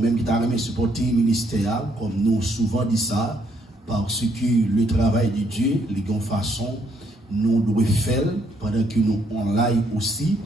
même qui t'a supporté le ministère, comme nous souvent dit ça, parce que le travail de Dieu, les bonnes façons, nous devons faire pendant que nous en live aussi,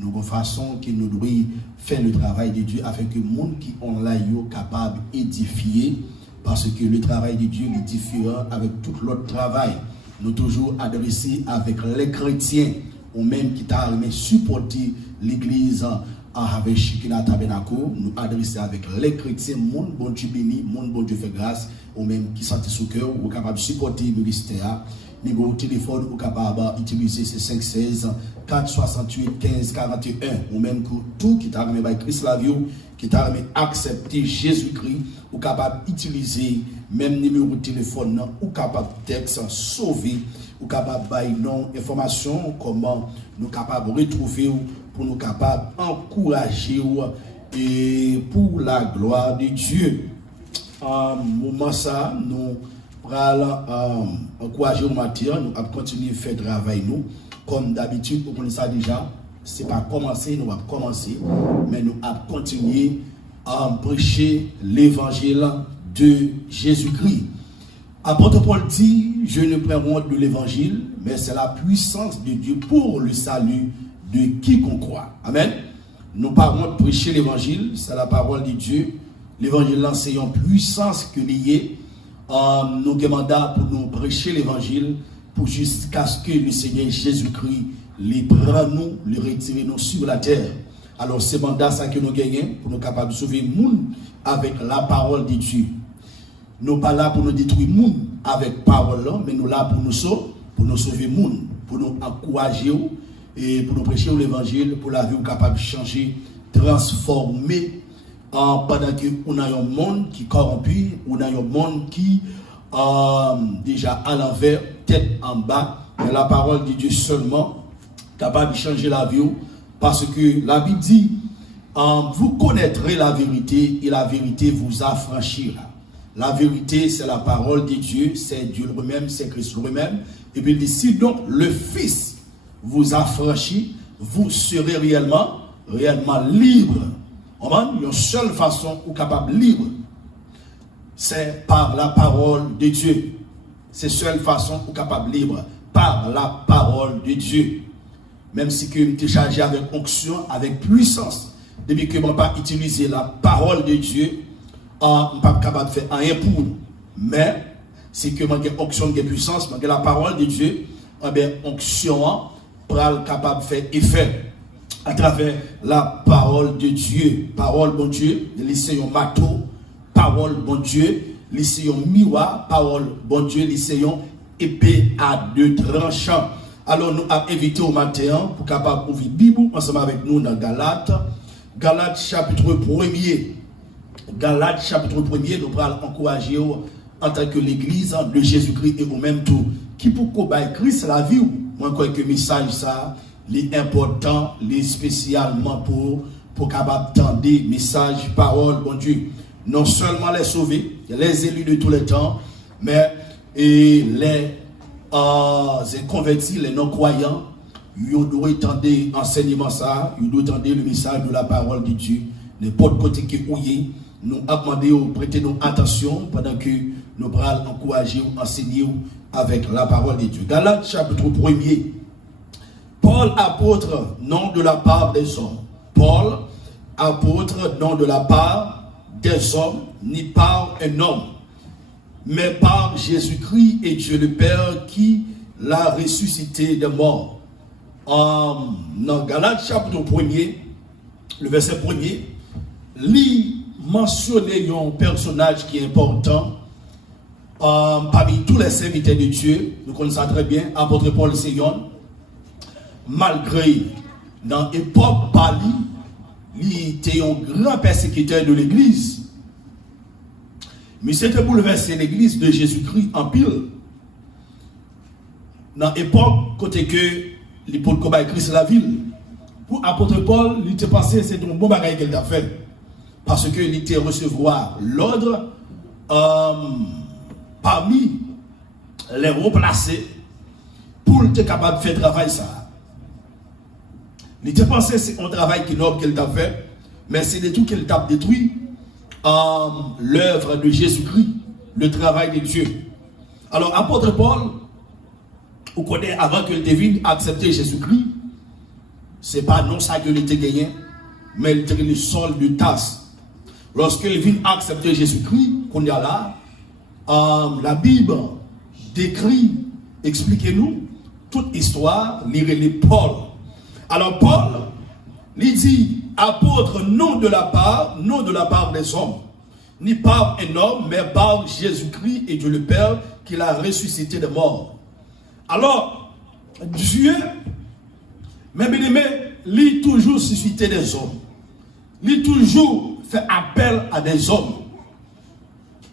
nous avons façon que nous devons faire le travail de Dieu afin que les gens qui en live soient capables d'édifier, parce que le travail de Dieu est différent avec tout l'autre travail. Nous toujours adressés avec les chrétiens, ou même qui t'a supporté l'église avec Shikina Tabernacle, nous adresser avec les chrétiens, mon bon Dieu béni, mon bon Dieu fait grâce, ou même qui sentent sous cœur, ou capable de supporter le ministère. Numéro de téléphone, ou capable d'utiliser ces 516 468 15 41, ou même que tout qui t'a remis par Christ la vie, qui t'a remis accepter Jésus-Christ, ou capable d'utiliser même numéro de téléphone, ou capable de texte sauver, ou capable de non information, comment nous capable de retrouver, pour nous capables d'encourager et pour la gloire de Dieu. Moment ça, nous allons encourager au matin, nous allons continuer à faire travail nous. Comme d'habitude, vous connaissez ça déjà, ce n'est pas commencer, nous allons commencer, mais nous allons continuer à prêcher l'évangile de Jésus-Christ. Apôtre Paul dit, je ne prends honte de l'évangile, mais c'est la puissance de Dieu pour le salut de quiconque croit. Amen. Nous parlons de prêcher l'évangile, c'est la parole de Dieu. L'évangile c'est une puissance que liée. Nous demandons pour nous prêcher l'évangile pour jusqu'à ce que le Seigneur Jésus-Christ les prenne nous, les retire nous sur la terre. Alors c'est mandat ça que nous gagnons pour nous capables de sauver le monde avec la parole de Dieu. Nous pas là pour nous détruire le monde avec parole là, mais nous là pour nous sauver le monde, pour nous encourager et pour nous prêcher l'évangile, pour la vie capable de changer, transformer, pendant qu'on a un monde qui corrompu, on a un monde qui déjà à l'envers, tête en bas, mais la parole de Dieu seulement capable de changer la vie, parce que la Bible dit, vous connaîtrez la vérité et la vérité vous affranchira. La vérité, c'est la parole de Dieu, c'est Dieu lui-même, c'est Christ lui-même. Et puis il dit, si donc le Fils vous affranchit, vous serez réellement libre. Une seule façon où capable libre, c'est par la parole de Dieu. C'est la seule façon où capable libre, par la parole de Dieu. Même si que je suis chargé avec onction, avec puissance, depuis que je n'ai pas utilisé la parole de Dieu, je ne suis pas capable de faire rien pour nous. Mais, si que j'ai onction, j'ai puissance, j'ai la parole de Dieu, onction, capable de faire effet à travers la parole de Dieu. Parole, bon Dieu, laissez un marteau. Parole, bon Dieu, laissez un miroir. Parole, bon Dieu, laissez un épée à deux tranchants. Alors, nous avons invité au matin pour capable ouvrir la Bible ensemble avec nous dans Galates. Galates chapitre 1er. Galates chapitre 1er, nous allons encourager en tant que l'église de Jésus-Christ et au même tout. Qui pour combattre Christ la vie. Moi, je crois que le message, ça, est important, est spécialement pour capable d'entendre message, parole, bon Dieu. Non seulement les sauvés, les élus de tous les temps, mais les convertis, les non-croyants, ils doivent entendre l'enseignement, ça, ils doivent entendre le message de la parole de Dieu. N'importe côté qui est, nous avons demandé de prêter nos attention pendant que nous allons encourager ou enseigner avec la parole de Dieu. Galates chapitre 1er. Paul, apôtre, non de la part des hommes. Paul, apôtre, non de la part des hommes, ni par un homme, mais par Jésus-Christ et Dieu le Père qui l'a ressuscité des morts. Dans Galates chapitre 1er, le verset 1er, lui mentionner un personnage qui est important. Parmi tous les serviteurs de Dieu, nous connaissons très bien, apôtre Paul Seyon, malgré dans l'époque Pali, il était un grand persécuteur de l'église. Mais c'était bouleversé l'église de Jésus-Christ en pile. Dans l'époque, côté que l'apôtre combat Christ la ville, pour apôtre Paul, il était passé, c'est un bon bagage qu'il a fait. Parce qu'il était recevoir l'ordre parmi les replacés pour être capable de faire travail ça. Il était pensé c'est un travail qui noble qu'il a fait, mais c'est des tout qu'il a détruit l'œuvre de Jésus-Christ, le travail de Dieu. Alors, apôtre Paul, vous connaissez avant que le devine accepter Jésus-Christ, c'est pas non ça que il était gagné, mais il était le sol de tasse. Lorsqu'il vient accepter Jésus-Christ, qu'on y a là, la Bible décrit, expliquez-nous, toute histoire, lirez-les Paul. Alors Paul, il dit, apôtre, non de la part des hommes, ni par un homme, mais par Jésus-Christ et Dieu le Père, qui l'a ressuscité des morts. Alors, Dieu, mes bien-aimés, il toujours suscité des hommes. Il toujours fait appel à des hommes.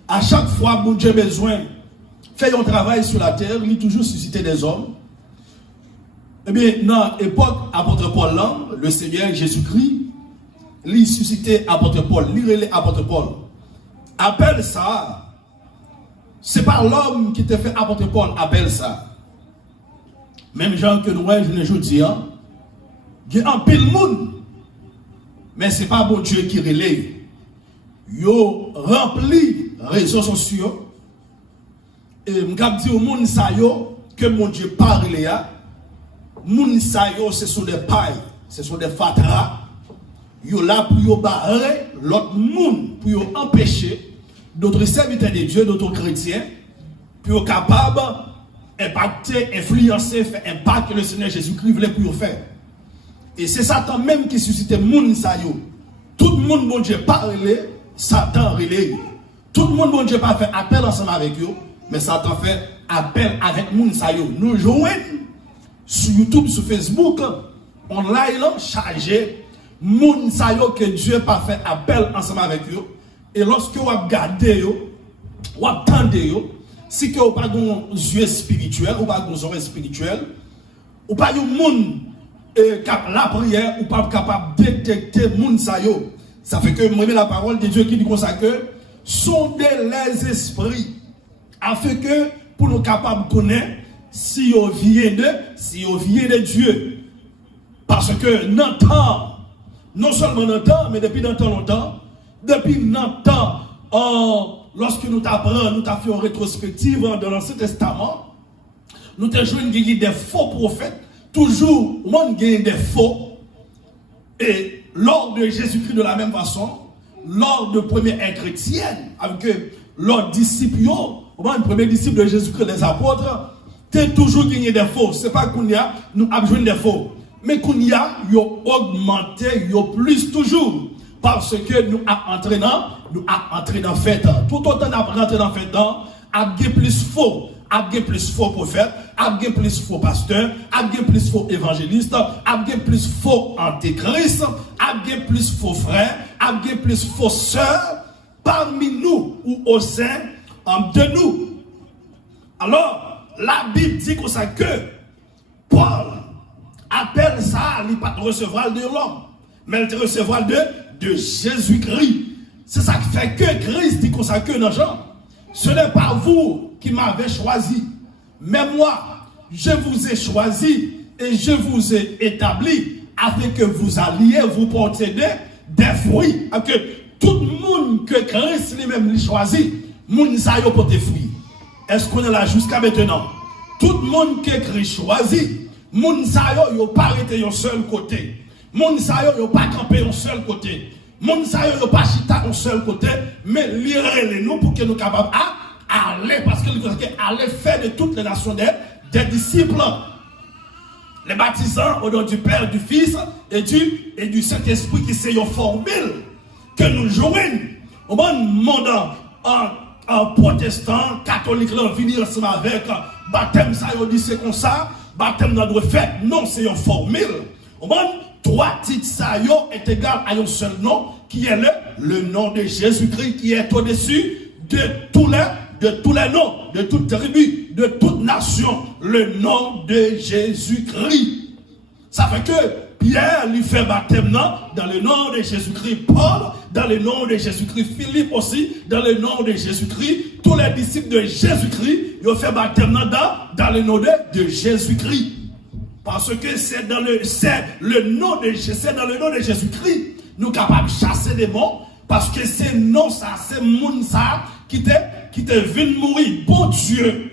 À chaque fois que Dieu a besoin, fait un travail sur la terre, il toujours suscité des hommes. Eh bien, dans l'époque, apôtre Paul, là, le Seigneur Jésus-Christ, il suscité apôtre Paul, il apôtre Paul. Appelle ça, c'est pas l'homme qui te fait apôtre Paul, appelle ça. Même gens que nous, je ne dis, hein, il y a un pile monde, mais ce n'est pas bon Dieu qui relève. Yo rempli réseaux sociaux et m'gap dit au monde ça yo que mon Dieu parle là. Moun sa yo ce sont des pailles, ce sont des fatras. Yo là pour yo barrer l'autre monde pour yo empêcher d'autres serviteurs de Dieu, d'autres chrétiens pour capable impacter, influencer, faire impact que le Seigneur Jésus-Christ voulait pour faire. Et c'est Satan même qui suscite moun sa yo. Tout le monde bon Dieu parle, Satan relève. Tout le monde bon Dieu pas fait appel ensemble avec eux, mais Satan fait appel avec moun sa yo. Nous jouons sur YouTube, sur Facebook, online, chargé, moun sa yo que Dieu pas fait appel ensemble avec eux. Et lorsque vous regardez, vous attendez, si vous n'avez pas de yeux spirituels, ou pas de oreilles spirituelles, ou pas de monde la prière, ou pas capable de détecter moun sa yo. Ça fait que moi, la parole de Dieu qui dit comme ça que sondez les esprits, afin que pour nous capables de connaître si on vient de Dieu. Parce que dans le temps, non seulement dans le temps, mais depuis dans longtemps, depuis longtemps, lorsque nous t'apprenons, nous t'avons fait une rétrospective dans l'Ancien Testament, nous t'avons joué des faux prophètes, toujours, on gagne des faux. Et lors de Jésus-Christ de la même façon, lors de première ère chrétienne, avec leurs disciples, le premier disciple de Jésus-Christ, les apôtres, tu toujours gagné des faux. Ce n'est pas qu'on y a, nous avons joué des faux. Mais qu'on y a, ils ont augmenté, ils ont plus toujours. Parce que nous avons entré dans fête. Tout autant nous rentré dans fête, nous plus faux. Nous plus faux prophètes, nous plus faux pasteurs, nous plus faux évangélistes, nous plus faux antéchrist, nous plus faux frères, nous plus faux sœurs parmi nous ou au sein de nous. Alors, la Bible dit comme ça que Paul appelle ça, il ne pas recevoir de l'homme, mais il recevoir de Jésus-Christ. C'est ça qui fait que Christ dit comme ça que dans Jean. Ce n'est pas vous qui m'avez choisi, mais moi, je vous ai choisi et je vous ai établi afin que vous alliez vous porter des fruits. Afin que tout le monde que Christ lui-même lui choisit, moun sa yo porte fruits. Est-ce qu'on est là jusqu'à maintenant? Tout le monde que Christ choisit, moun sa yo pas arrêté un seul côté. Moun sa yo pas campé un seul côté. Moun sa yo pas chita un seul côté, mais lirez-les nous pour que nous capables aller, parce que nous aller faire de toutes les nations des disciples, les baptisants au nom du Père, du Fils et du Saint-Esprit, qui c'est une formule que nous jouons. Au monde en protestant, catholique, là, venir ensemble avec baptême, ça y dit c'est comme ça, baptême dans le fait, non, c'est une formule. Au monde, trois titres ça est égal à un seul nom, qui est le nom de Jésus-Christ, qui est au-dessus de tous les noms, de toute tribu, de toute nation, le nom de Jésus-Christ. Ça fait que Pierre lui fait baptême dans le nom de Jésus-Christ, Paul dans le nom de Jésus-Christ, Philippe aussi dans le nom de Jésus-Christ, tous les disciples de Jésus-Christ, ils ont fait baptême dans le nom de Jésus-Christ. Parce que c'est dans le nom de Jésus-Christ, nous sommes capables de chasser des démons, Parce que c'est non ça, c'est moun ça qui te venu mourir. Bon Dieu,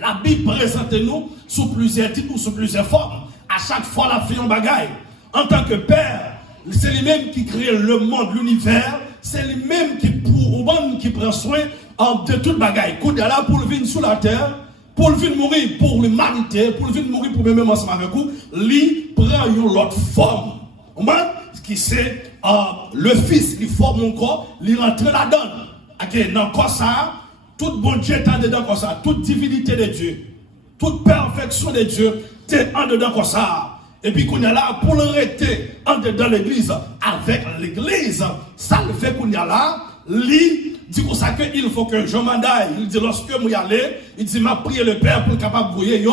la Bible présente nous sous plusieurs titres ou sous plusieurs formes. À chaque fois, la fait un bagaille. En tant que Père, c'est lui-même qui crée le monde, l'univers. C'est lui-même qui prend soin de toute bagaille. Quand il est là pour venir sur la terre, pour venir mourir pour l'humanité, pour venir mourir pour même ensemble avec vous, lui prend une autre forme. Qui c'est le Fils, il forme mon corps, il rentre là-dedans. Okay, dans quoi ça, tout bon Dieu est en dedans comme ça, toute divinité de Dieu, toute perfection de Dieu, est en dedans comme ça. Et puis qu'on est là pour le rester en dedans l'église, avec l'église, ça le fait qu'on est là, lui dit comme ça qu'il faut que je m'en aille. Il dit lorsque moi y aller, il dit m'a prié le Père pour capable de brouiller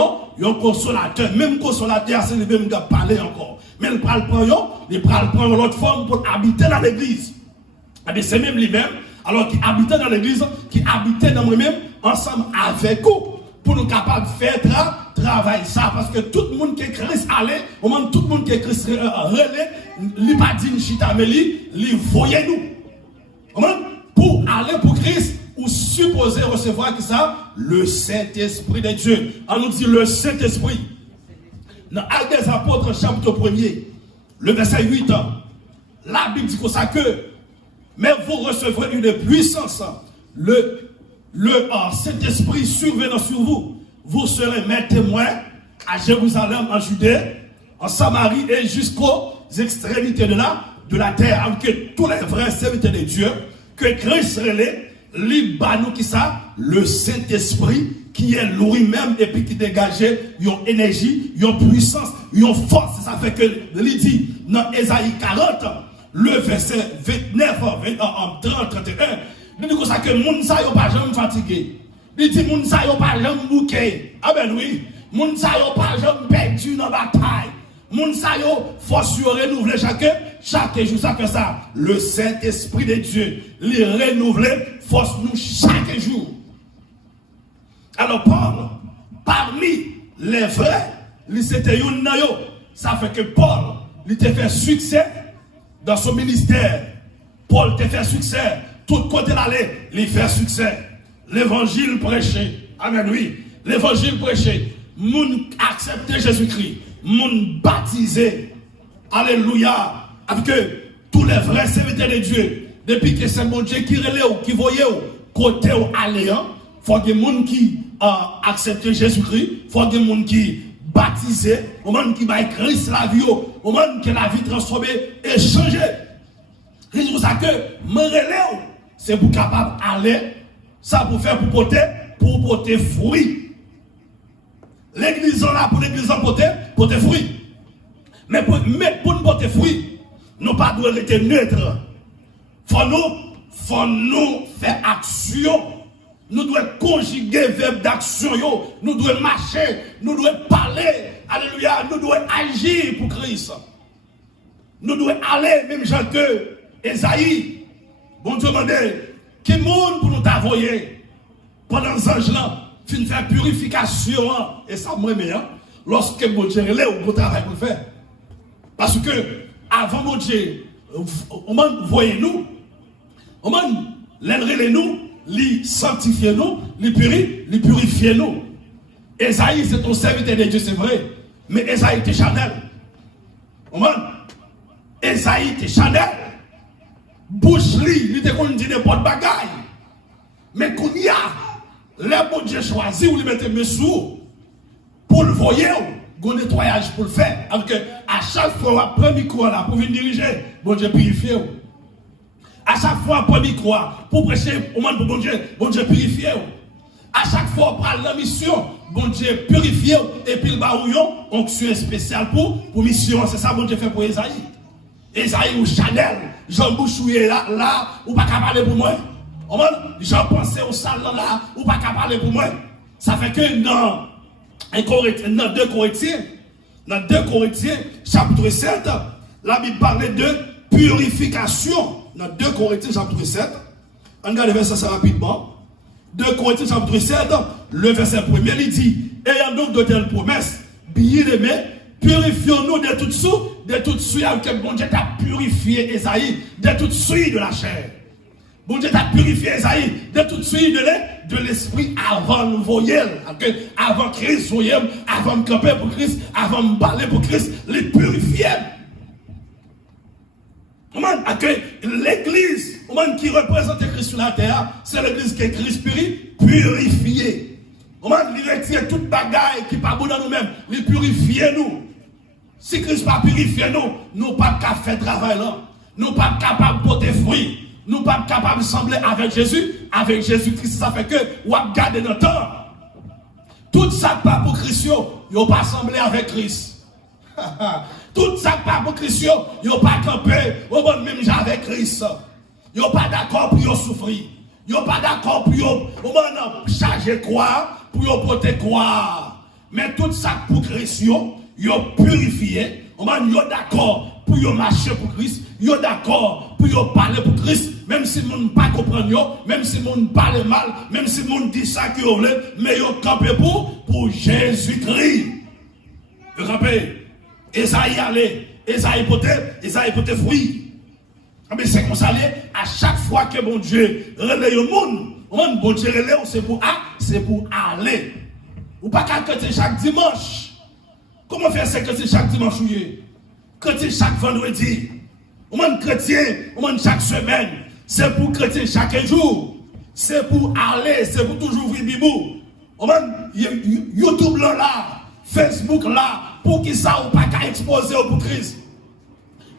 un consolateur, même consolateur c'est le même qui parler encore. Mais il prend l'autre forme pour habiter dans l'église. C'est même lui-même, alors qu'il habitait dans l'église, qui habitait dans moi-même, ensemble avec vous, pour nous capables de faire travail ça. Parce que tout le monde qui est Christ allait, au moment tout le monde qui est Christ relais, il n'a pas dit une chita, mais il voyait nous. Pour aller pour Christ, ou supposer recevoir que ça, le Saint-Esprit de Dieu. On nous dit le Saint-Esprit. Dans Actes des Apôtres, chapitre 1er, le verset 8, la Bible dit comme ça que, mais vous recevrez une puissance, le Saint-Esprit survenant sur vous. Vous serez mes témoins à Jérusalem, en Judée, en Samarie et jusqu'aux extrémités de la terre, avec tous les vrais serviteurs de Dieu, que Christ relève, nous qui ça, le Saint-Esprit qui est lui-même et puis qui dégage une énergie, une puissance, une force. Ça fait que il dit dans Ésaïe 40, le verset 29, 30, 31, il dit ça que moun sa yo pas jamais fatigué. Il dit moun sa yo pas jamais bouqué. Ah ben oui, moun sa yo pas jamais perdu dans la bataille. Moun sa yo force renouveler chaque jour. Ça fait ça. Le Saint-Esprit de Dieu, il renouvelle force nous chaque jour. Alors Paul, parmi les vrais, il c'était yon nayo. Ça fait que Paul, il t'a fait succès dans son ministère. Paul t'a fait succès. Tout côté d'aller, il fait succès. L'évangile prêché. Amen, oui. L'évangile prêché. Moun accepter Jésus-Christ. Moun baptisé. Alléluia. Avec tous les vrais serviteurs de Dieu. Depuis que c'est mon Dieu qui relève ou qui voyait ou côté ou alléant, il faut que les gens qui acceptent Jésus-Christ, il faut que les gens qui baptisé, au moment qui va Christ la vie, au moment que la vie transformée et changée. C'est pour ça que me relève, c'est pour capable aller, ça pour faire pour porter fruit. L'église là pour l'église porter fruit. Mais pour nous porter fruit, nous pas devons être neutres. Faut nous faire action. Nous devons conjuguer verbe d'action. Nous devons marcher. Nous devons parler. Alléluia. Nous devons agir pour Christ. Nous devons aller, même Jean que Esaïe. Bon Dieu m'a dit, qui monde pour nous t'envoyer pendant ces anges-là, fin faire purification. Et ça, moi, meilleur. Lorsque mon Dieu est là, on va travailler pour le faire. Parce que, avant mon Dieu, on m'a envoyé nous, on m'a l'enrélé nous, li sanctifier nous, li purifier nous. Esaïe, c'est ton serviteur de Dieu, c'est vrai. Mais Esaïe, t'es Chanel. Esaïe, t'es Chanel. Bouche li, il te qu'on dit n'importe bagaille. Mais qu'on y a, le bon Dieu choisi, ou lui mettez mes sous, pour le voyer, un nettoyage pour le faire. Alors que, à chaque fois, après micro là, pour venir diriger, bon Dieu purifier. À chaque fois, pour micro, pour prêcher au monde pour bon Dieu purifier. À chaque fois, pour la mission, bon Dieu purifier. Et puis le barouillon, onction spéciale pour mission. C'est ça, bon Dieu fait pour Esaïe. Esaïe ou Chanel, Jean Bouchouye là, ou pas qu'à parler pour moi. Jean pensais au salon là, ou pas qu'à parler pour moi. Ça fait que dans 2 Corinthiens, chapitre 7, la Bible parlait de purification. Dans 2 Corinthiens, chapitre 7, on regarde le verset rapidement. 2 Corinthiens, chapitre 7, le verset 1er, il dit, ayant donc de telles promesses, bien aimés, Purifions-nous de toute souille que bon Dieu t'a purifié Esaïe, de toute souille de la chair. Bon Dieu t'a purifié Esaïe, de toute souille de l'esprit avant nous voyer, avant Christ, voyez, avant de camper pour Christ, avant de parler pour Christ, les purifier. L'église qui représente Christ sur la terre, c'est l'église que Christ purifié. Il retire toute bagaille qui n'est pas bon dans nous-mêmes, il purifie nous. Si Christ n'a pas purifié nous, nous ne sommes pas capables de faire travail là. Nous ne sommes pas capables de porter fruit. Nous ne sommes pas capables de sembler avec Jésus. Avec Jésus-Christ, ça fait que nous avons gardé notre temps. Tout ça pas pour Christ, nous n'avons pas semblé avec Christ. Tout ça pas pour Christ, nous n'avons pas campé au bon même genre avec Christ. Nous n'avons pas d'accord pour souffrir. Nous n'avons pas d'accord pour charger quoi, pour porter quoi. Mais tout ça pour Christ, ils ont purifié, ils sont d'accord pour marcher pour Christ, ils sont d'accord pour parler pour Christ, même si les gens ne comprennent pas, même si les gens parlent mal, même si les gens disent ça qu'ils veulent, mais ils ont campé pour Jésus-Christ. Vous campez, Esaïe allait, Esaïe portait fruit. Mais c'est comme ça, à chaque fois que bon Dieu relève le monde, bon Dieu relève, c'est pour aller. Ou pas qu'à chrétien chaque dimanche. Comment faire ça chrétien chaque dimanche? Chrétien chaque vendredi. Ou même chrétien, ou même chaque semaine. C'est pour chrétien chaque jour. C'est pour aller, c'est pour toujours vivre bibou. Ou même YouTube là, Facebook là, pour qui ça ou pas qu'à exposer pour Christ.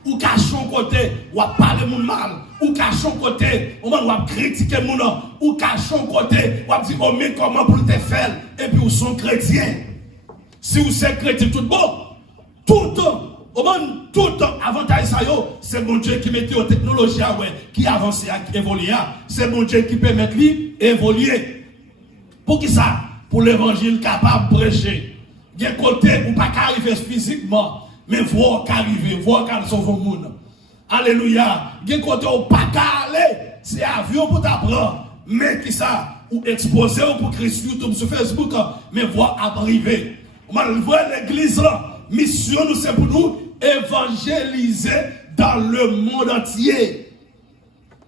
Ou cacher un côté, ou à parler mon mal, ou cacher un côté, ou à critiquer mon nom, ou cacher un côté, ou à dire, oh mais comment pour te faire, et puis ou sont chrétiens. Si vous êtes chrétien tout bon, tout le temps, avantage ça, c'est mon Dieu qui met aux technologies, qui avance, qui évolue, c'est mon Dieu qui permet de évoluer. Pour qui ça? Pour l'évangile capable de prêcher. Il y a un côté où pas arriver physiquement, mais voir qu'arriver, voir qu'elle sauve le monde. Alléluia. Il y a un côté où pas aller, c'est avion pour t'apprendre, mais qui ça? Ou exposer pour Christ YouTube sur Facebook, mais voir arriver. On voit l'église là, mission nous c'est pour nous évangéliser dans le monde entier.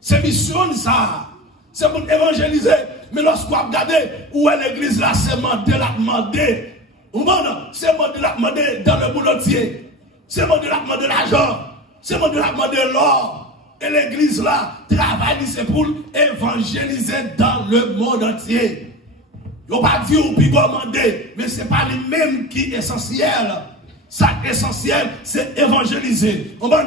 C'est mission ça. C'est pour évangéliser. Mais lorsqu'on regarde où est l'église là, c'est demander. C'est demander dans le monde entier. C'est demander l'argent. C'est demander l'or. Et l'église là, travaille c'est pour évangéliser dans le monde entier. Il n'y a pas dit ou puis demander, mais ce n'est pas lui-même qui est essentiel. Ça essentiel, c'est évangéliser. On va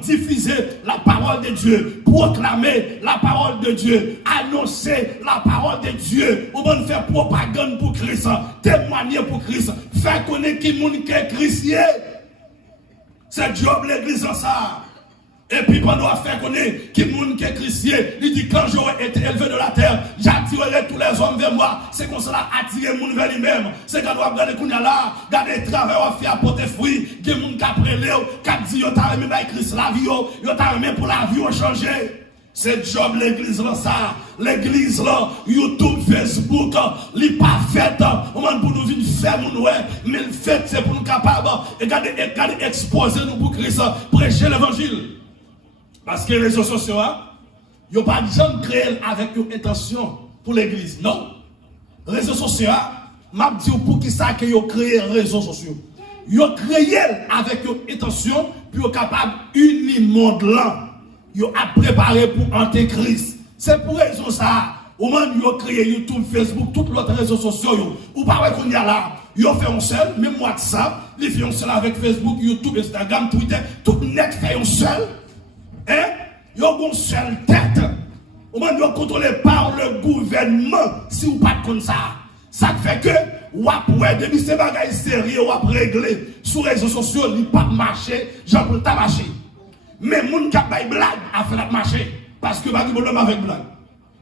diffuser la parole de Dieu, proclamer la parole de Dieu, annoncer la parole de Dieu. On va faire propagande pour Christ, témoigner pour Christ, faire connaître qui monde qui est chrétien. C'est job l'église en ça. Et puis pendant à faire connaître qui monde qui est chrétien, il dit quand j'aurais été élevé de la terre, j'attirerai tous les hommes vers moi. C'est comme cela attirer le monde vers lui-même. C'est quand on va regarder qu'on y a là, regarder le travail, on va faire apporter fruit, qui monde qui a pris Léo, qui a dit yo t'a remis dans Christ la vie, yo t'a remis pour la vie changer. C'est job l'église là ça. L'église là, YouTube, Facebook, n'est pas fait. On va pour nous venir faire mon ouais, mais le fait c'est pour nous capables de exposer nous pour Christ, prêcher l'évangile. Parce que les réseaux sociaux, ils n'ont pas de gens créés avec une intention pour l'église. Non. Les réseaux sociaux, je dis pour qui ça qu'ils ont créé les réseaux sociaux. Ils ont créé avec une intention pour être capable d'unir le monde là. Ils ont préparé pour Antéchrist. C'est pour raison ça. Au moment où ils ont créé YouTube, Facebook, tous les autres réseaux sociaux, ou pas qu'on y a là. Ils ont fait un seul, même WhatsApp, ils font un seul avec Facebook, YouTube, Instagram, Twitter, tout net fait un seul. Ils ont une seule tête. Au moins, ils sont contrôlés par le gouvernement. Si vous pas comme ça, ça fait que, depuis ces bagages sérieux, ou après régler sur les réseaux sociaux, ils ne pas marcher, j'en peux pas marcher. Mais les gens qui ont des blagues a fait la marcher. Parce que ils n'ont pas de problème avec blague.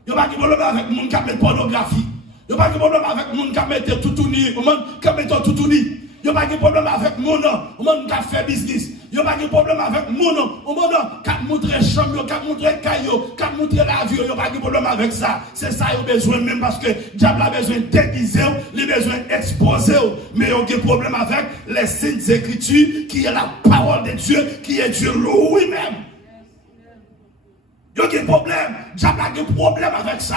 Ils n'ont pas de problème avec les gens qui ont pornographie. Ils n'ont pas de problème avec les gens qui ont tout uni. Yo pas de problème avec mon monde qui fait business. Yo pas de problème avec mon qui montre chambre, qui montre caillou, qui montre la vie. Yo pas de problème avec ça. C'est ça yo besoin même parce que diable a besoin déguiser, il a besoin exposer. Mais yo a des problème avec les saintes écritures qui est la parole de Dieu, qui est Dieu lui-même. Yo a des problèmes, diable a des problèmes avec ça.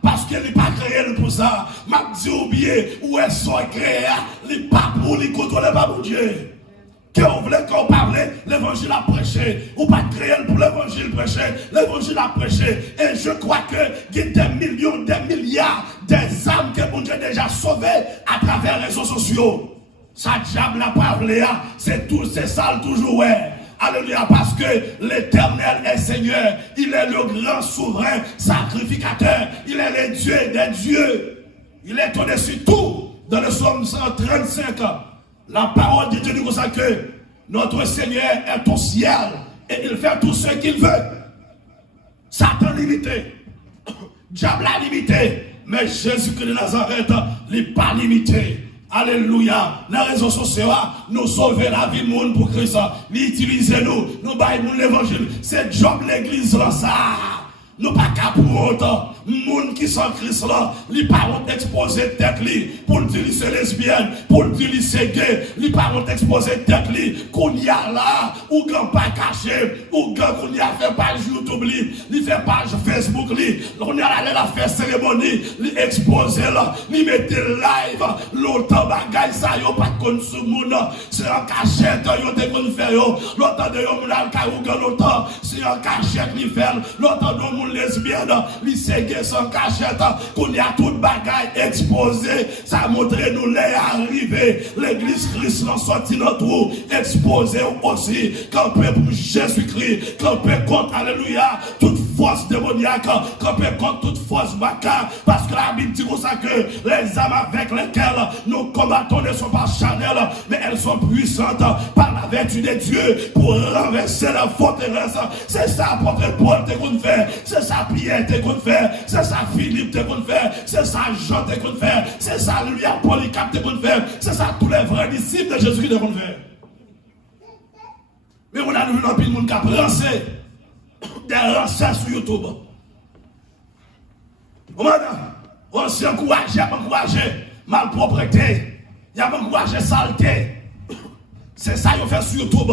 Parce qu'elle n'est pas créée pour ça. M'a dit ou bien, où elles sont créées, les pas pour les contrôler, pas pour Dieu. Que vous voulez qu'on parle, l'évangile a prêché, ou pas créé pour l'évangile prêché, l'évangile a prêché. Et je crois que il y a des millions, des milliards, des âmes que mon Dieu a déjà sauvées à travers les réseaux sociaux. Ça diable a parlé, c'est tout, c'est ça toujours, ouais. Alléluia, parce que l'Éternel est Seigneur, il est le grand souverain sacrificateur, il est le Dieu des dieux, il est au-dessus de tout. Dans le psaume 135, la parole de Dieu nous consacre que notre Seigneur est au ciel et il fait tout ce qu'il veut. Satan limité, diable a limité, mais Jésus-Christ de Nazareth, il n'est pas limité. Alléluia. Les réseaux sociaux, nous sauver la vie de monde pour Christ. Nous utilisons nous baillons l'évangile. C'est job l'église là, ça. Nous pas qu'à pour autant. Monde qui sont Christ là, les parents exposer tête li pour dire c'est lesbienne, pour dire c'est gay, les parents exposer tête li qu'on y a là, ou grand pas caché, ou grand qu'on y a fait page YouTube li, il fait page Facebook li, on y a allé la faire cérémonie, li exposer là, li mettre live, l'autre bagay ça yo pas contre ce monde, c'est en cachette yo te kon faire yo, l'autre de yo moun al ka ou grand l'autre, c'est en cachette li faire, l'autre de moun lesbienne, li c'est gay sans cachette, qu'on y a tout bagaille exposé, ça montre nous les arrivés, l'église Christ l'en sorti notre trou, exposé aussi, camper pour Jésus-Christ, camper contre, alléluia, toute force démoniaque, camper contre toute force macabre, parce que la Bible dit comme ça que les âmes avec lesquelles nous combattons ne sont pas charnelles, mais elles sont puissantes par la vertu de Dieu pour renverser la forteresse. C'est ça apôtre Paul te qu'on fait, c'est ça Pierre te qu'on fait, c'est ça Philippe te qu'on fait, c'est ça Jean te qu'on fait, c'est ça lui Polycarpe te qu'on fait, c'est ça tous les vrais disciples de Jésus te qu'on fait. Mais on a vu un pile monde qui a lancé des recettes sur YouTube. On s'est encouragé, malpropreté, il y a encouragé saleté. C'est ça qu'on fait sur YouTube.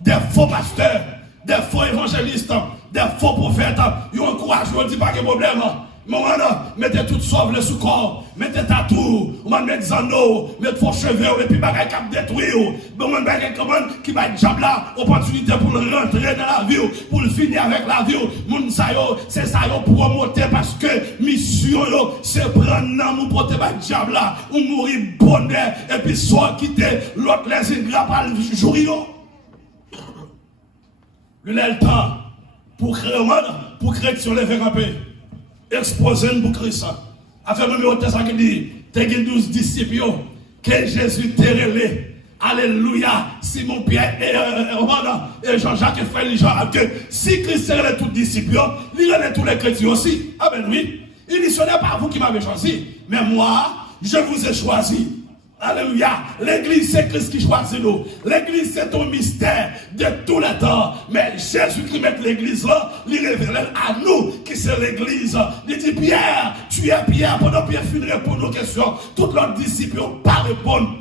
Des faux pasteurs, des faux évangélistes, des faux prophètes. Ils encouragent, ils ne disent pas de problème. Mettez tout sauve le sous-corps, mettez tatou, mettez des anneaux, mettez vos cheveux, et puis bagay cap détruire. Bon, bagay qui va être diable là, opportunité pour rentrer dans la vie, pour finir avec la vie. Moun sa yo, c'est ça yo promoter parce que mission yo, c'est prendre l'amour pour te battre diable là, ou mourir bonheur, et puis soit quitter l'autre les ingrats par le jour yo. Il a le temps pour créer pour créer sur les verres exposer pour Christ. Affaire numéro 3 qui dit, t'es 12 disciples que Jésus t'a révélé. Alléluia. Simon Pierre et Jean-Jacques et frère Jean, que si Christ est tous disciples, il est tous les chrétiens aussi. Ah ben oui. Il dit, ce n'est pas vous qui m'avez choisi, mais moi, je vous ai choisi. Alléluia. L'église, c'est Christ qui choisit nous. L'église, c'est un mystère de tous les temps. Mais Jésus qui met l'église là, il révèle à nous qui c'est l'église. Il dit, Pierre, tu es Pierre. Pendant Pierre finit pour nos questions, tous leurs disciples n'ont pas répondu.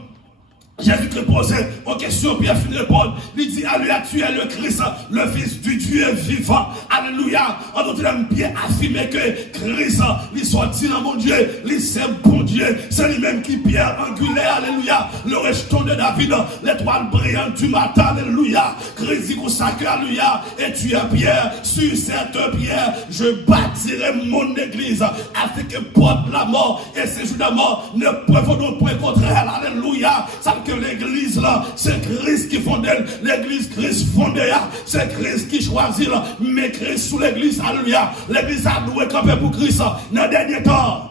Jésus qui posait aux questions, Pierre finit répondre. Il dit, Alléluia, tu es le Christ, le Fils du Dieu vivant. Alléluia. En d'autres termes, Pierre affirmait que Christ, il sortit dans mon Dieu, il c'est bon Dieu. C'est lui-même qui pierre angulaire. Alléluia. Le rejeton de David, l'étoile brillante du matin. Alléluia. Christ dit consacré. Alléluia. Et tu es Pierre. Sur cette pierre, je bâtirai mon église afin que porte la mort et ces jours de mort ne peuvent point contre elle. Alléluia. Ça que l'église là, c'est Christ qui fonde l'église Christ fondée, c'est Christ qui choisit là, mais Christ sous l'église, alléluia. L'église a doué camper pour Christ dans le dernier temps.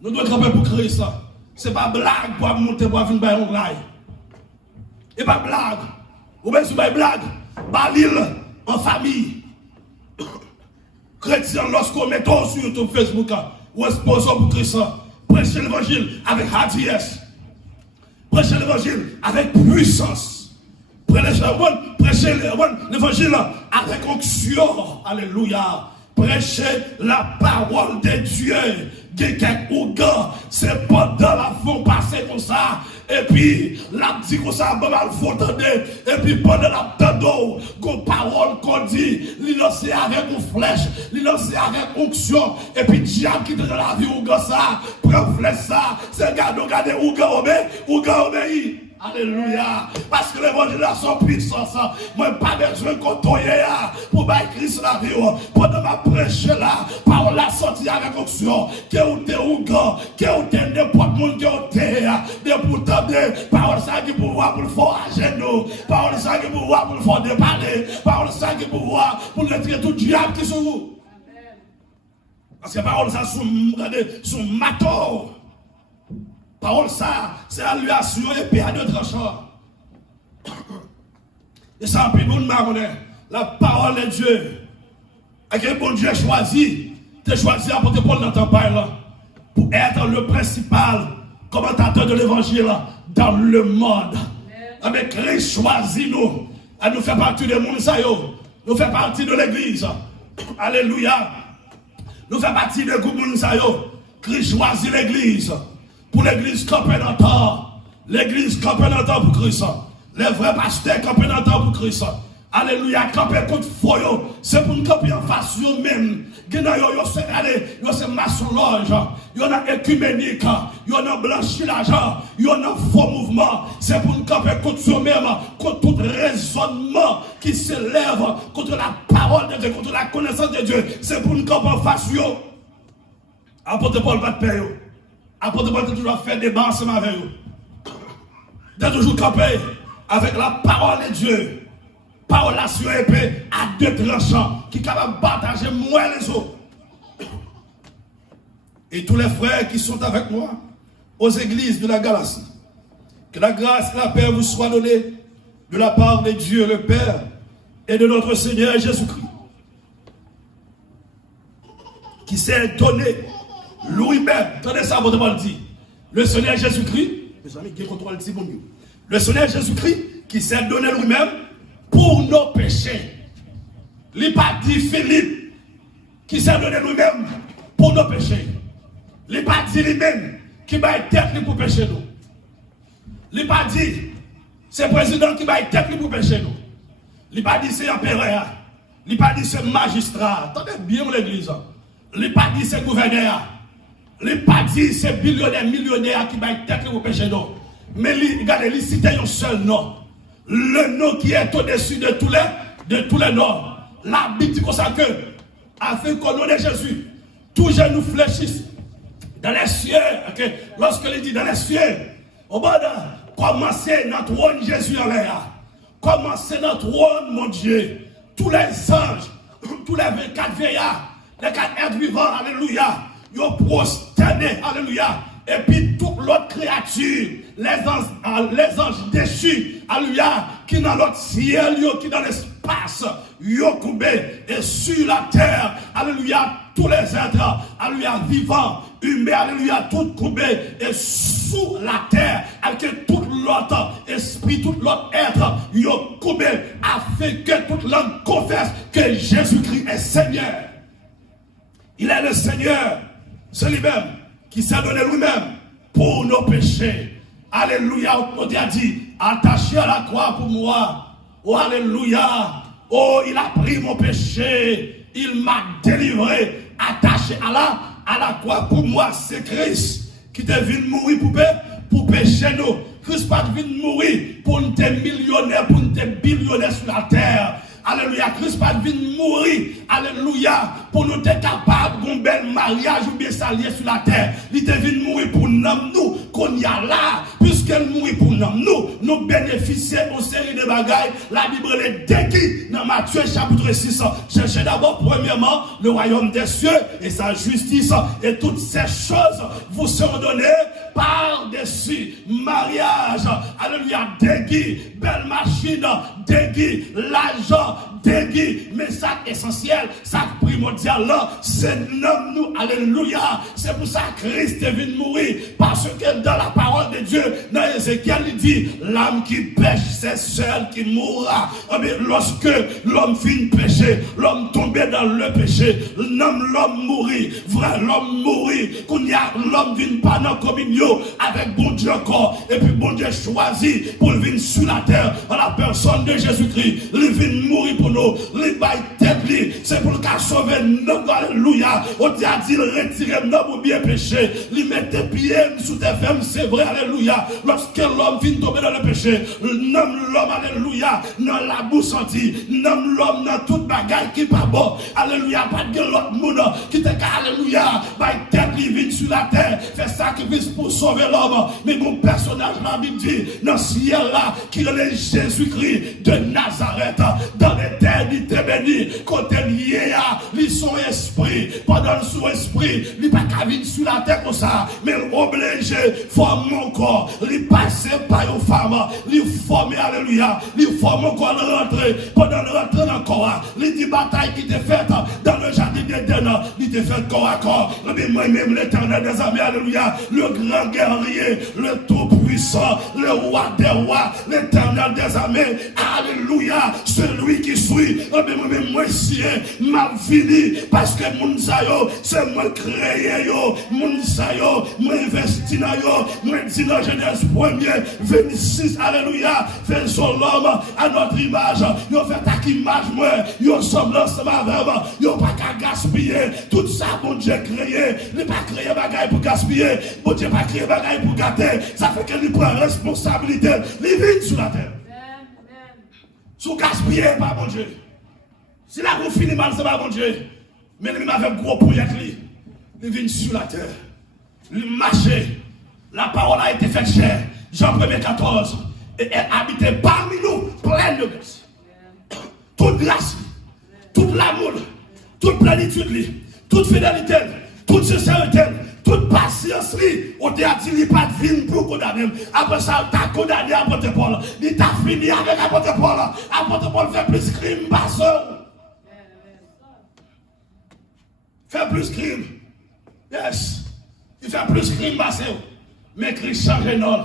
Nous devons camper pour Christ. C'est pas blague pour monter pour venir bailler un rail. Et pas blague. Ou bien si vous blague, balil en famille. Chrétien, lorsqu'on met sur YouTube, Facebook, ou exposons pour Christ, prêcher l'évangile avec hardiesse. Prêchez l'évangile avec puissance. Prêchez l'évangile avec onction. Alléluia. Prêchez la parole de Dieu. C'est pendant la fond passer comme ça. Et puis, la dit comme ça, mal faut entendre. Et puis, pendant la tando, qu'on parole qu'on dit, l'innocé avec une flèche, l'innocé avec onction. Et puis, diable qui est dans la vie, ou ça, prend flèche ça, c'est garder, ou obéit. Alléluia. Parce que l'évangile a son puissance. Moi, pas besoin qu'on toye pour battre Christ la vie. Pendant ma prêche là, par la sortie avec onction, que vous êtes ou gars, que vous êtes n'importe monde que vous êtes, de pourtant, parole ça qui pouvoir pour le faire à genoux, parole ça qui pouvoir pour le faire déparler, parole ça qui pouvoir pour le tirer tout diable qui est sur vous. Parce que parole ça sont matos. Parole ça, c'est à lui assurer et à deux tranchants. Et ça, puis nous la parole de Dieu. Et que bon Dieu choisi, tu choisi à porter Paul dans ton paille pour être le principal commentateur de l'évangile dans le monde. Mais Christ choisit nous, à nous faire partie du monde, nous faire partie de l'église. Alléluia. Nous faire partie du groupe monde. Christ choisit l'église. Pour l'église camper dans le temps. L'église camper dans le temps pour Christ. Les vrais pasteurs camper dans le temps pour Christ. Alléluia, camper contre foyo. C'est pour nous camper en face de même. C'est maçonnage. Il y en a écuménique. Il y en a blanchissage. Il y en a faux mouvement. C'est pour nous camper contre soi-même. Contre tout raisonnement qui s'élève contre la parole de Dieu, contre la connaissance de Dieu. C'est pour nous camper en face de vous. Apôtre Paul va te payer. Apôtre Paul a toujours fait des bancs ensemble avec vous. Il a toujours campé avec la parole de Dieu. Parole là sur épée à deux tranchants qui est capable de partager moins les autres. Et tous les frères qui sont avec moi aux églises de la Galatie, que la grâce et la paix vous soient données de la part de Dieu le Père et de notre Seigneur Jésus-Christ, qui s'est donné lui-même. Attendez ça, votre Paul dit. Le Seigneur Jésus-Christ, mes amis, qui contrôle le bon Dieu. Le Seigneur Jésus-Christ qui s'est donné lui-même pour nos péchés. Il n'a pas dit Philippe qui s'est donné lui-même pour nos péchés. Il n'a pas dit lui-même qui va être tête pour pécher nous. Il n'a pas dit c'est le président qui va être tête pour pécher nous. Il n'a pas dit c'est empereur. Il n'a pas dit c'est magistrat. Attendez bien l'église. Il n'a pas dit c'est gouverneur. Il n'a pas dit c'est millionnaire qui va être tête pour pécher nous. Mais regardez, il cite un seul nom. Le nom qui est au-dessus de tous les noms. La Bible dit comme ça que, afin qu'au nom de Jésus, tous genoux fléchissent dans les cieux. Okay? Lorsque il dit dans les cieux, au bas de commencez notre trône Jésus en l'air. Commencez notre trône, mon Dieu. Tous les anges, tous les 24 veillards, les 4 êtres vivants, alléluia, ils ont prosterné, alléluia. Et puis toute l'autre créature, les anges déchus, alléluia, qui dans l'autre ciel, qui dans l'espace, yo coupé, et sur la terre, alléluia, tous les êtres, alléluia, vivants, humains, alléluia, tout coupé, et sous la terre, avec tout l'autre esprit, tout l'autre être, yo coupé, afin que toute langue confesse que Jésus-Christ est Seigneur. Il est le Seigneur, c'est lui-même qui s'est donné lui-même pour nos péchés. Alléluia, on a dit, attaché à la croix pour moi. Oh, alléluia. Oh, il a pris mon péché. Il m'a délivré. Attaché à la croix pour moi. C'est Christ qui est venu mourir pour pécher nous. Christ pas venu mourir pour nous être millionnaires, pour nous être billionnaires sur la terre. Alléluia, Christ pas venu mourir, alléluia, pour nous être capables d'un bel mariage ou bien s'allier sur la terre. Il est venu mourir pour nous, qu'on y a là, puisqu'il mourit pour nous bénéficier d'une série de bagailles. La Bible est décrite dans Matthieu chapitre 6. Cherchez d'abord, premièrement, le royaume des cieux et sa justice, et toutes ces choses vous seront données par-dessus. Mariage, alléluia, déguis, belle machine, déguis, l'argent, dégui, mais ça essentiel, ça primordial là, c'est l'homme nous, alléluia. C'est pour ça que Christ est venu mourir, parce que dans la parole de Dieu, dans Ézéchiel, il dit, l'âme qui pêche, c'est celle qui mourra. Mais lorsque l'homme finit pécher, l'homme tombé dans le péché, l'homme mourit, vrai, l'homme mourit, qu'on y a l'homme vient pas dans la communion avec bon Dieu encore, et puis bon Dieu choisit pour venir sur la terre, dans la personne de Jésus-Christ, il vient mourir pour nous, il va tête, c'est pour le cas sauver nous, alléluia. On dit à dire, retirer nous pour bien pécher, il met tes pieds sous tes femmes, c'est vrai, alléluia. Lorsque l'homme vient tomber dans le péché, nomme l'homme, alléluia, dans la bouche sentie, nomme l'homme dans toute bagaille qui n'est pas bon, alléluia, pas de l'autre monde qui te dit, alléluia, va tête, il vient sur la terre, fait sacrifice pour sauver l'homme. Mais mon personnage, la Bible dit, dans ce ciel là, qui est Jésus-Christ de Nazareth, dans l'éternité bénie, côté lié à son esprit, pendant son esprit, il n'est pas qu'à venir sur la terre comme ça, mais obligé, forme mon corps, il passe par une femme, il forme, alléluia, il forme encore rentrer, pendant le rentrer dans le corps, il dit bataille qui était faite dans le jardin d'Éden, il était fait corps à corps, mais moi-même l'éternel des armées, alléluia, le grand guerrier, le tout-puissant, le roi des rois, l'éternel des armées, alléluia, celui qui suit, moi si m'a fini, parce que mon sayo, c'est moi créé yo, mon sayo, moi investi na yo, moi dit dans Genèse 1er, 26, alléluia, faisons l'homme à notre image, yo fait ta image moi, yo semblance ma verbe, yo pas qu'à gaspiller, tout ça mon Dieu créé, il pas créé bagaille pour gaspiller, mon Dieu pas créé bagaille pour gâter, ça fait qu'il prend responsabilité, il vit sur la terre. Sous gaspiller pas mon Dieu. Si la roue finit mal, c'est pas mon Dieu. Mais il m'avait un gros projet, il vient sur la terre. Il marchait. La parole a été faite chère. Jean 1er 14. Et elle habitait parmi nous, pleine de grâce. Toute grâce, tout l'amour, toute plénitude, toute fidélité, toute sincérité, toute patience, on t'a dit, il n'est pas venu pour condamner. Après ça, il t'a condamné à apôtre Paul. Il t'a fini avec apôtre Paul. Apôtre Paul fait plus crime, passeur. Fait plus crime. Yes. Il fait plus crime, passeur. Mais Christ change nos.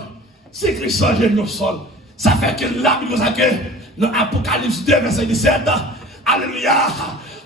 Si Christ change nos sols, ça fait que la Bible nous a que dans Apocalypse 2, verset 17, alléluia,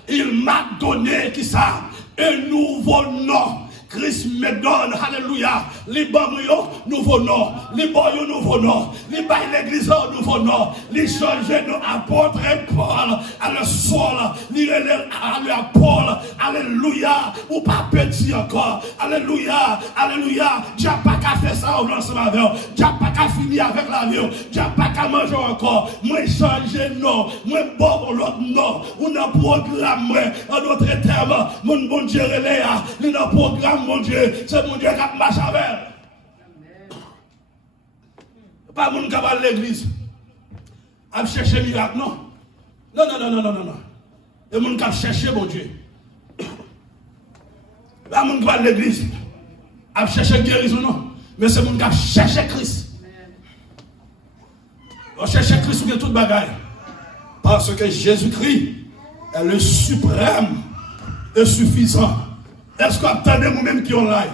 il m'a donné qui ça, un nouveau nom. Christ me donne, alléluia, les bambous, nouveau nom, les boyaux, nouveau nom, les bails l'église, nouveau nom, les changer nos apôtres et Paul, à le sol, à l'apôtre, alléluia, ou pas petit encore, alléluia, alléluia, Dieu pas qu'à faire ça au lancement avec, Dieu pas qu'à finir avec l'avion, Dieu pas qu'à manger encore, moi changer non, moi bon l'autre non, on a programme, en d'autres termes, mon bon Dieu relève, il a programme. Mon Dieu, c'est mon Dieu qui marche avec. Pas mon qui va à l'église. À chercher miracle, non. Non. Et mon qui chercher mon Dieu. Pas mon qui va à l'église. À chercher guérison, non. Mais c'est mon qui chercher Christ. On cherche Christ sur toute bagaille. Parce que Jésus-Christ est le suprême et suffisant. Est-ce que vous attendez vous-même qui ont là?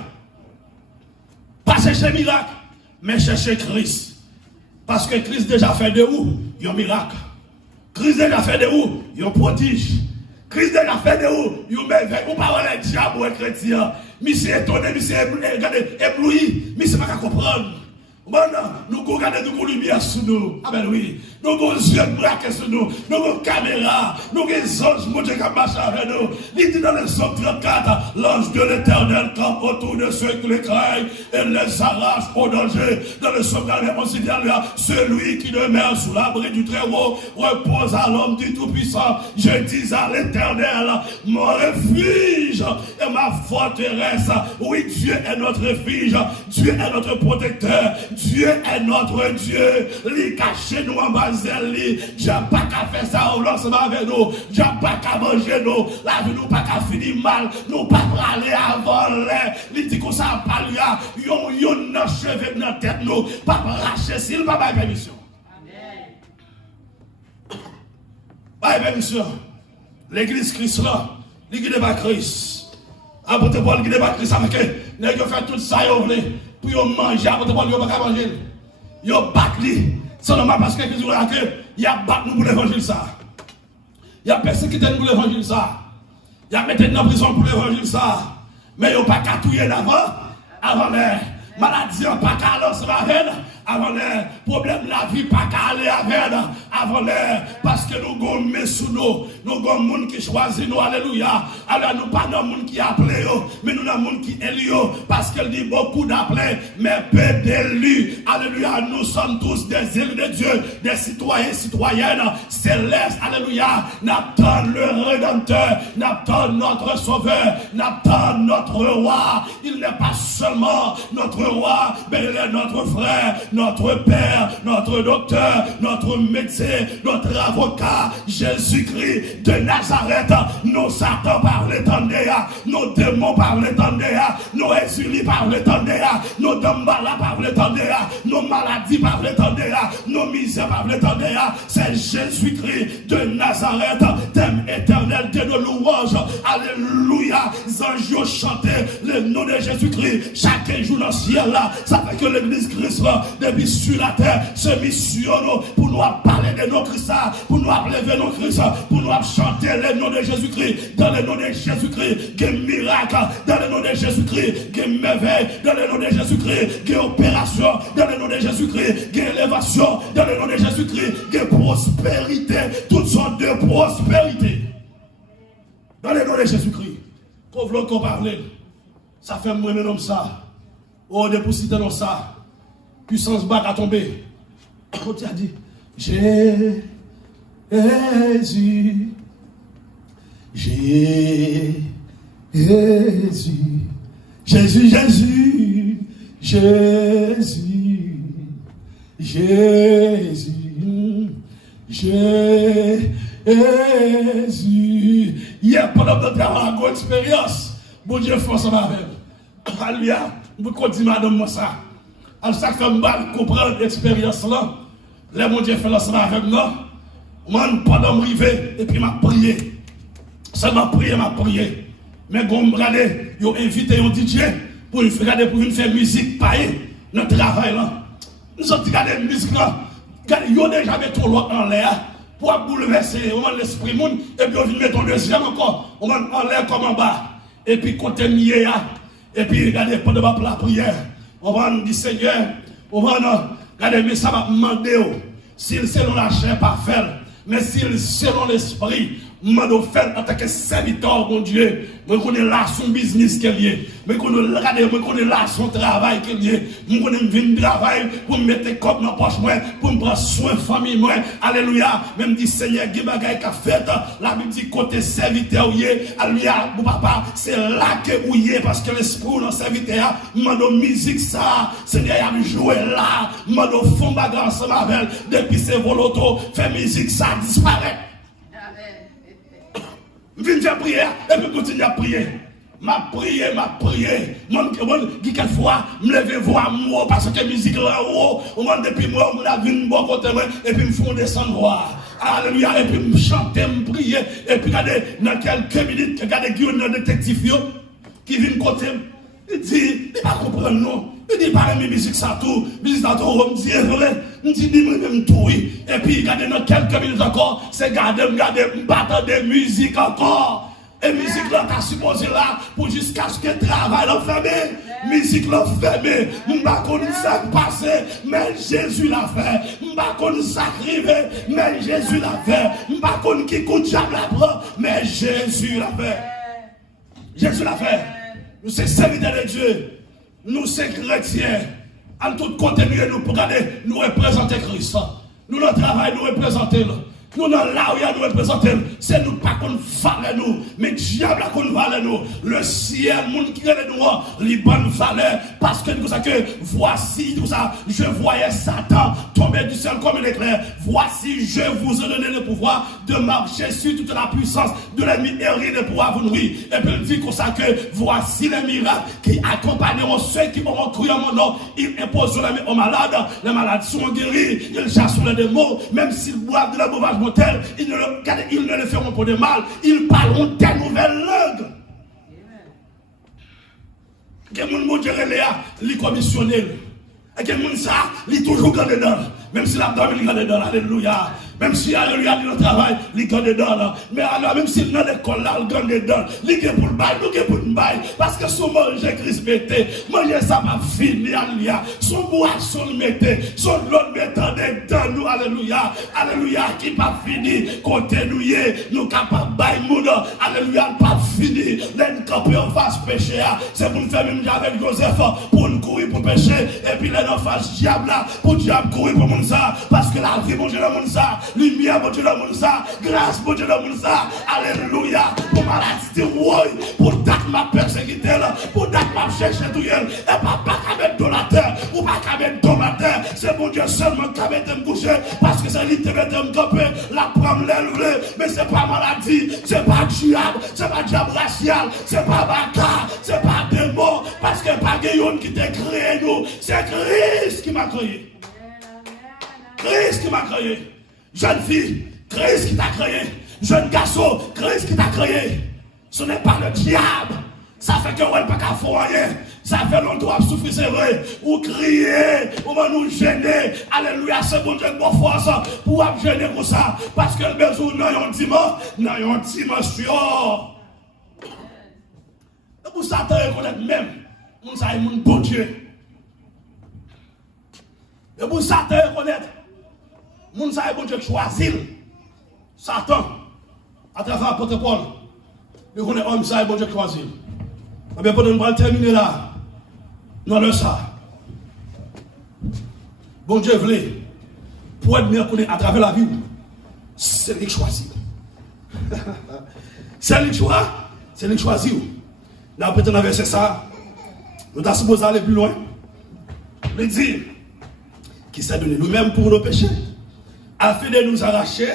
Pas chercher miracle, mais chercher Christ. Parce que Christ déjà fait de vous, il y a un miracle. Christ déjà fait de vous, il y a un prodige. Christ déjà fait de vous, il y a un merveille. Vous parlez de diable ou de chrétien. Mais c'est étonné, mais c'est ébloui, mais c'est pas qu'à comprendre. Maintenant, nous regardons nous lumière sur nous. Ah ben oui. Nous avons yeux braqués sur nous. Nous avons caméra. Nous avons des anges mon Dieu qui marchent avec nous. Il dit dans le Psaume 34, l'ange de l'Éternel campe autour de ceux qui les craignent et les arrache au danger. Dans le Psaume 41, celui qui demeure sous l'abri du Très-Haut repose à l'homme du Tout-Puissant. Je dis à l'Éternel, mon refuge et ma forteresse. Oui, Dieu est notre refuge. Dieu est notre protecteur. Dieu est notre Dieu. Il cache nous en bas de lui. Dieu n'a pas qu'à faire ça au lancement avec nous. Dieu n'a pas qu'à manger nous. La vie nous pas qu'à finir mal. Nous pas aller avant l'air. Il dit que ça pas lui. Yon n'a cheveux dans la tête nous. Pas racher s'il va pas permission. Amen. Ah, bien sûr, l'église Christ là, il guide pas Christ. Apôtre Paul guide pas Christ, avec eux, ils fait tout ça, pour manger, apôtre Paul, ils ne pas manger. Ils battent lui. C'est normal parce que Christ dit que il a battu nous pour l'évangile ça. Il a persécuté nous pour l'évangile ça. Il a mis nous en prison pour l'évangile ça. Mais il n'a pas catouillé avant les maladies, pas qu'à l'os avant les problèmes de la vie, pas qu'à aller avec avant les, parce que nous gommons sous nous avons des gens qui choisissent nous, alléluia. Alors nous pas dans monde qui appelé, mais nous avons des gens qui élus, parce qu'elle dit beaucoup d'appelés, mais peu d'élus, alléluia. Nous sommes tous des élus de Dieu, des citoyens, citoyennes célestes, alléluia. N'attendons le Rédempteur, n'attendons notre Sauveur, n'attendons notre roi. Il n'est pas seulement notre roi, mais il est notre frère, notre père, notre docteur, notre médecin, notre avocat, Jésus-Christ de Nazareth. Nos Satan par l'étendard, nos démons par l'étendard, nos exilés par l'étendard, nos dambala par l'étendard, nos maladies par l'étendard, nos misères par l'étendard. C'est Jésus-Christ de Nazareth, thème éternel de nos louanges. Alléluia. Anges chanter le nom de Jésus-Christ chaque jour dans le ciel là. Ça fait que l'église Christ là, depuis sur la terre, se missionne pour nous parler de nos Christ, pour nous appeler nos Christ, pour nous chanter le nom de Jésus-Christ. Dans le nom de Jésus-Christ, qu'il y a miracle. Dans le nom de Jésus-Christ, qu'il y a merveille. Dans le nom de Jésus-Christ, qu'il y a opération. Dans le nom de Jésus-Christ, qu'il y a élévation. Dans le nom de Jésus-Christ, qu'il y a prospérité. Toutes sortes de prospérité. Dans le nom de Jésus-Christ. Qu'on veut qu'on parle. Ça fait moi-même comme ça. Oh, de possibilités dans ça. Puissance bac à tomber. On t'a dit, Jésus, Jésus, Jésus, Jésus, Jésus, Jésus, Jésus. Hier, pendant notre travail, une expérience, bon Dieu, force en avec. Alléluia, vous dites, madame, moi ça. Alors, ça fait mal comprendre l'expérience là. Les mon Dieu fait l'ensemble avec nous. Moi, pendant que je arrive, et puis m'a prié. Seulement prié, m'a prié. Mais quand je regarde, ils ont invité un DJ pour une faire musique païenne, notre travail là. Nous avons regardé la musique là. Ils ont déjà mis tout l'autre en l'air pour bouleverser l'esprit monde. Et puis on vient mettre un deuxième encore. On va en l'air comme en bas. Et puis côté mieux, et puis regardez pendant la prière. On va nous dire Seigneur, on va nous regarder, mais ça va demander s'il selon la chair pas faire, mais s'il selon l'esprit, je faire en tant que serviteur, mon Dieu. Je connais là son business qu'il y a. Je connais là son travail qu'il y a. Je connais le travail pour me mettre comme dans la poche, pour me prendre soin de la famille. Alléluia. Même dit Seigneur, qui m'a fait, la Bible dit côté serviteur, alléluia, mon papa, c'est là que vous y êtes, parce que l'esprit dans serviteur, m'a musique ça, Seigneur, il a joué là, m'a fond bagarre ensemble avec, depuis ses volotos, fait musique ça disparaît. Je viens de prier et puis continue à prier. Ma prié. Moi, quelquefois, je me lève voir moi parce que la musique là haut. Depuis moi, je viens de bon côté et puis je me fais descendre voir. Alléluia. Et puis je me chante, je me prie. Et puis regardez, dans quelques minutes, regardez un détective qui vient de côté. Il dit, il ne pas comprendre non. Il dit, pas mes musiques ça tout. Musique ça tout, on me dit, vrai. On dit, même tout, oui. Et puis, regardez, dans quelques minutes encore, c'est garder, battre des musiques encore. Et musique là, t'as supposé là, pour jusqu'à ce que le travail l'a fermé. Musique l'a fermé. Je ne sais pas ça passé, mais Jésus l'a fait. Je ne sais pas ça arrivé, mais Jésus l'a fait. Je ne sais pas qui compte diable là, mais Jésus l'a fait. Jésus l'a fait. Nous sommes serviteurs de Dieu. Nous sommes chrétiens. À tout côté, nous pour regarder, nous représenter Christ. Nous, notre travail, nous représenter. Nous, dans là où nous représenter, c'est nous pas qu'on valait nous, mais diable qu'on valait nous. Le ciel, le monde qui est nous, les bonnes valeurs, parce que nous savons que voici, tout ça, je voyais Satan tomber du ciel comme un éclair. Voici, je vous ai donné le pouvoir de marcher sur toute la puissance de l'ennemi et rien de pouvoir vous nourrir. Et puis il dit comme ça que voici les miracles qui accompagneront ceux qui auront cru en mon nom. Ils imposeront aux malades sont guéris, ils chassent les démons, même s'ils boivent de la mauvaise parleront tel, ils ne le feront pas de mal, ils parleront telle nouvelle langue. Quelqu'un mon Dieu les commissionnel. Et quelqu'un ça, il toujours gardé dedans. Même si l'abdomen il garde dedans, alléluia. Même si alléluia il travail, il garde dedans. Mais alors même si dans l'école là, il garde dedans, il est pour le bail, il est pour le bail. Parce que son manger Christ mettait, manger ça m'a fini, alléluia. Son boisson le mettait, son l'autre mettant dedans nous, alléluia. Alléluia, qui pas fini, côté nous capables de bail moun, alléluia, pas fini. L'un camper en face péché, c'est pour nous faire même avec Joseph, pour nous courir pour pécher, et puis l'un en face diable là, pour diable courir pour moun ça, parce que la vie, mon Dieu, dans moun ça. Lumière, mon Dieu, dans mon ça. Grâce, mon Dieu, dans mon ça. Alléluia. Pour maladie, pour date ma persécuter, pour date ma chercher tout et pas qu'à mettre dans la terre, ou pas qu'à mettre dans la terre. C'est mon Dieu seulement qui a mettre me coucher, parce que c'est lui qui met me camper, la prendre l'élever. Mais c'est pas maladie, c'est pas diable, c'est pas diable racial, c'est pas baka, c'est pas démon, parce que pas quelqu'un qui t'a créé nous, c'est Christ qui m'a créé. Christ qui m'a créé. Jeune fille, Christ qui t'a créé. Jeune garçon, Christ qui t'a créé. Ce n'est pas le diable. Ça fait que vous n'avez pas qu'à faire rien. Ça fait longtemps que vous souffrez, c'est vrai. Vous criez, vous nous gêner. Alléluia, c'est bon Dieu de bonne force pour vous gêner pour ça. Parce que le besoin n'a un dimension. Et pour ça, vous reconnaître même, vous savez, mon bon Dieu. Et pour ça, vous reconnaître. Moun sa bon Dieu choisit Satan à travers l'apôtre Paul. Mais on est homme ça bon Dieu choisit. Eh bien, pendant nous allons terminer là. Nous le ça. Bon Dieu voulait pour être mieux connu à travers la vie. C'est lui qui choisit. C'est lui qui choisit. C'est lui qui choisit. Là, après, dans le verset ça, nous sommes supposés aller plus loin. Il dit qu'il s'est donné nous-mêmes pour nos péchés, afin de nous arracher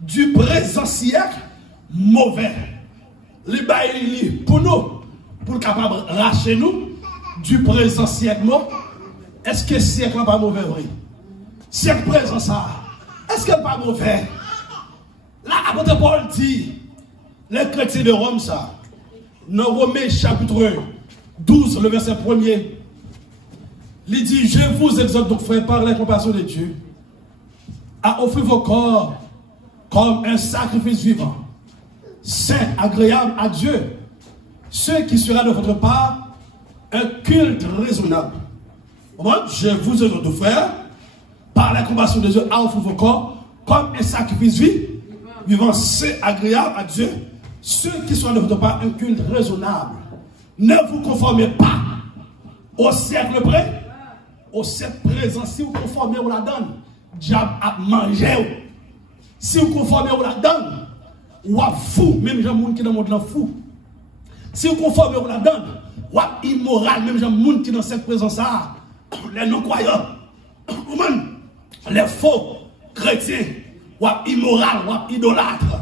du présent siècle mauvais. Les bails pour nous, pour capable racher nous du présent siècle mauvais. Est-ce que le siècle n'est pas mauvais, vrai? Siècle présent ça, est-ce qu'il n'est pas mauvais? Là, apôtre Paul dit, les chrétiens de Rome ça, dans Romains chapitre 12, le verset 1er, il dit, je vous exhorte donc frère par la compassion de Dieu, à offrir vos corps comme un sacrifice vivant, saint, agréable à Dieu, ce qui sera de votre part un culte raisonnable. Moi, je vous exhorte, frère, par la compassion de Dieu, à offrir vos corps comme un sacrifice vivant, saint, agréable à Dieu, ce qui sera de votre part un culte raisonnable. Ne vous conformez pas au siècle près, au siècle présent. Si vous conformez ou la donne, diable a mangé. Si vous conformez ou la donne, ou à fou, même gens qui dans le monde là fou. Si vous conformez ou la donne, ou à immoral, même gens qui dans cette présence là, les non-croyants, les faux chrétiens, ou à immoral, ou à idolâtre,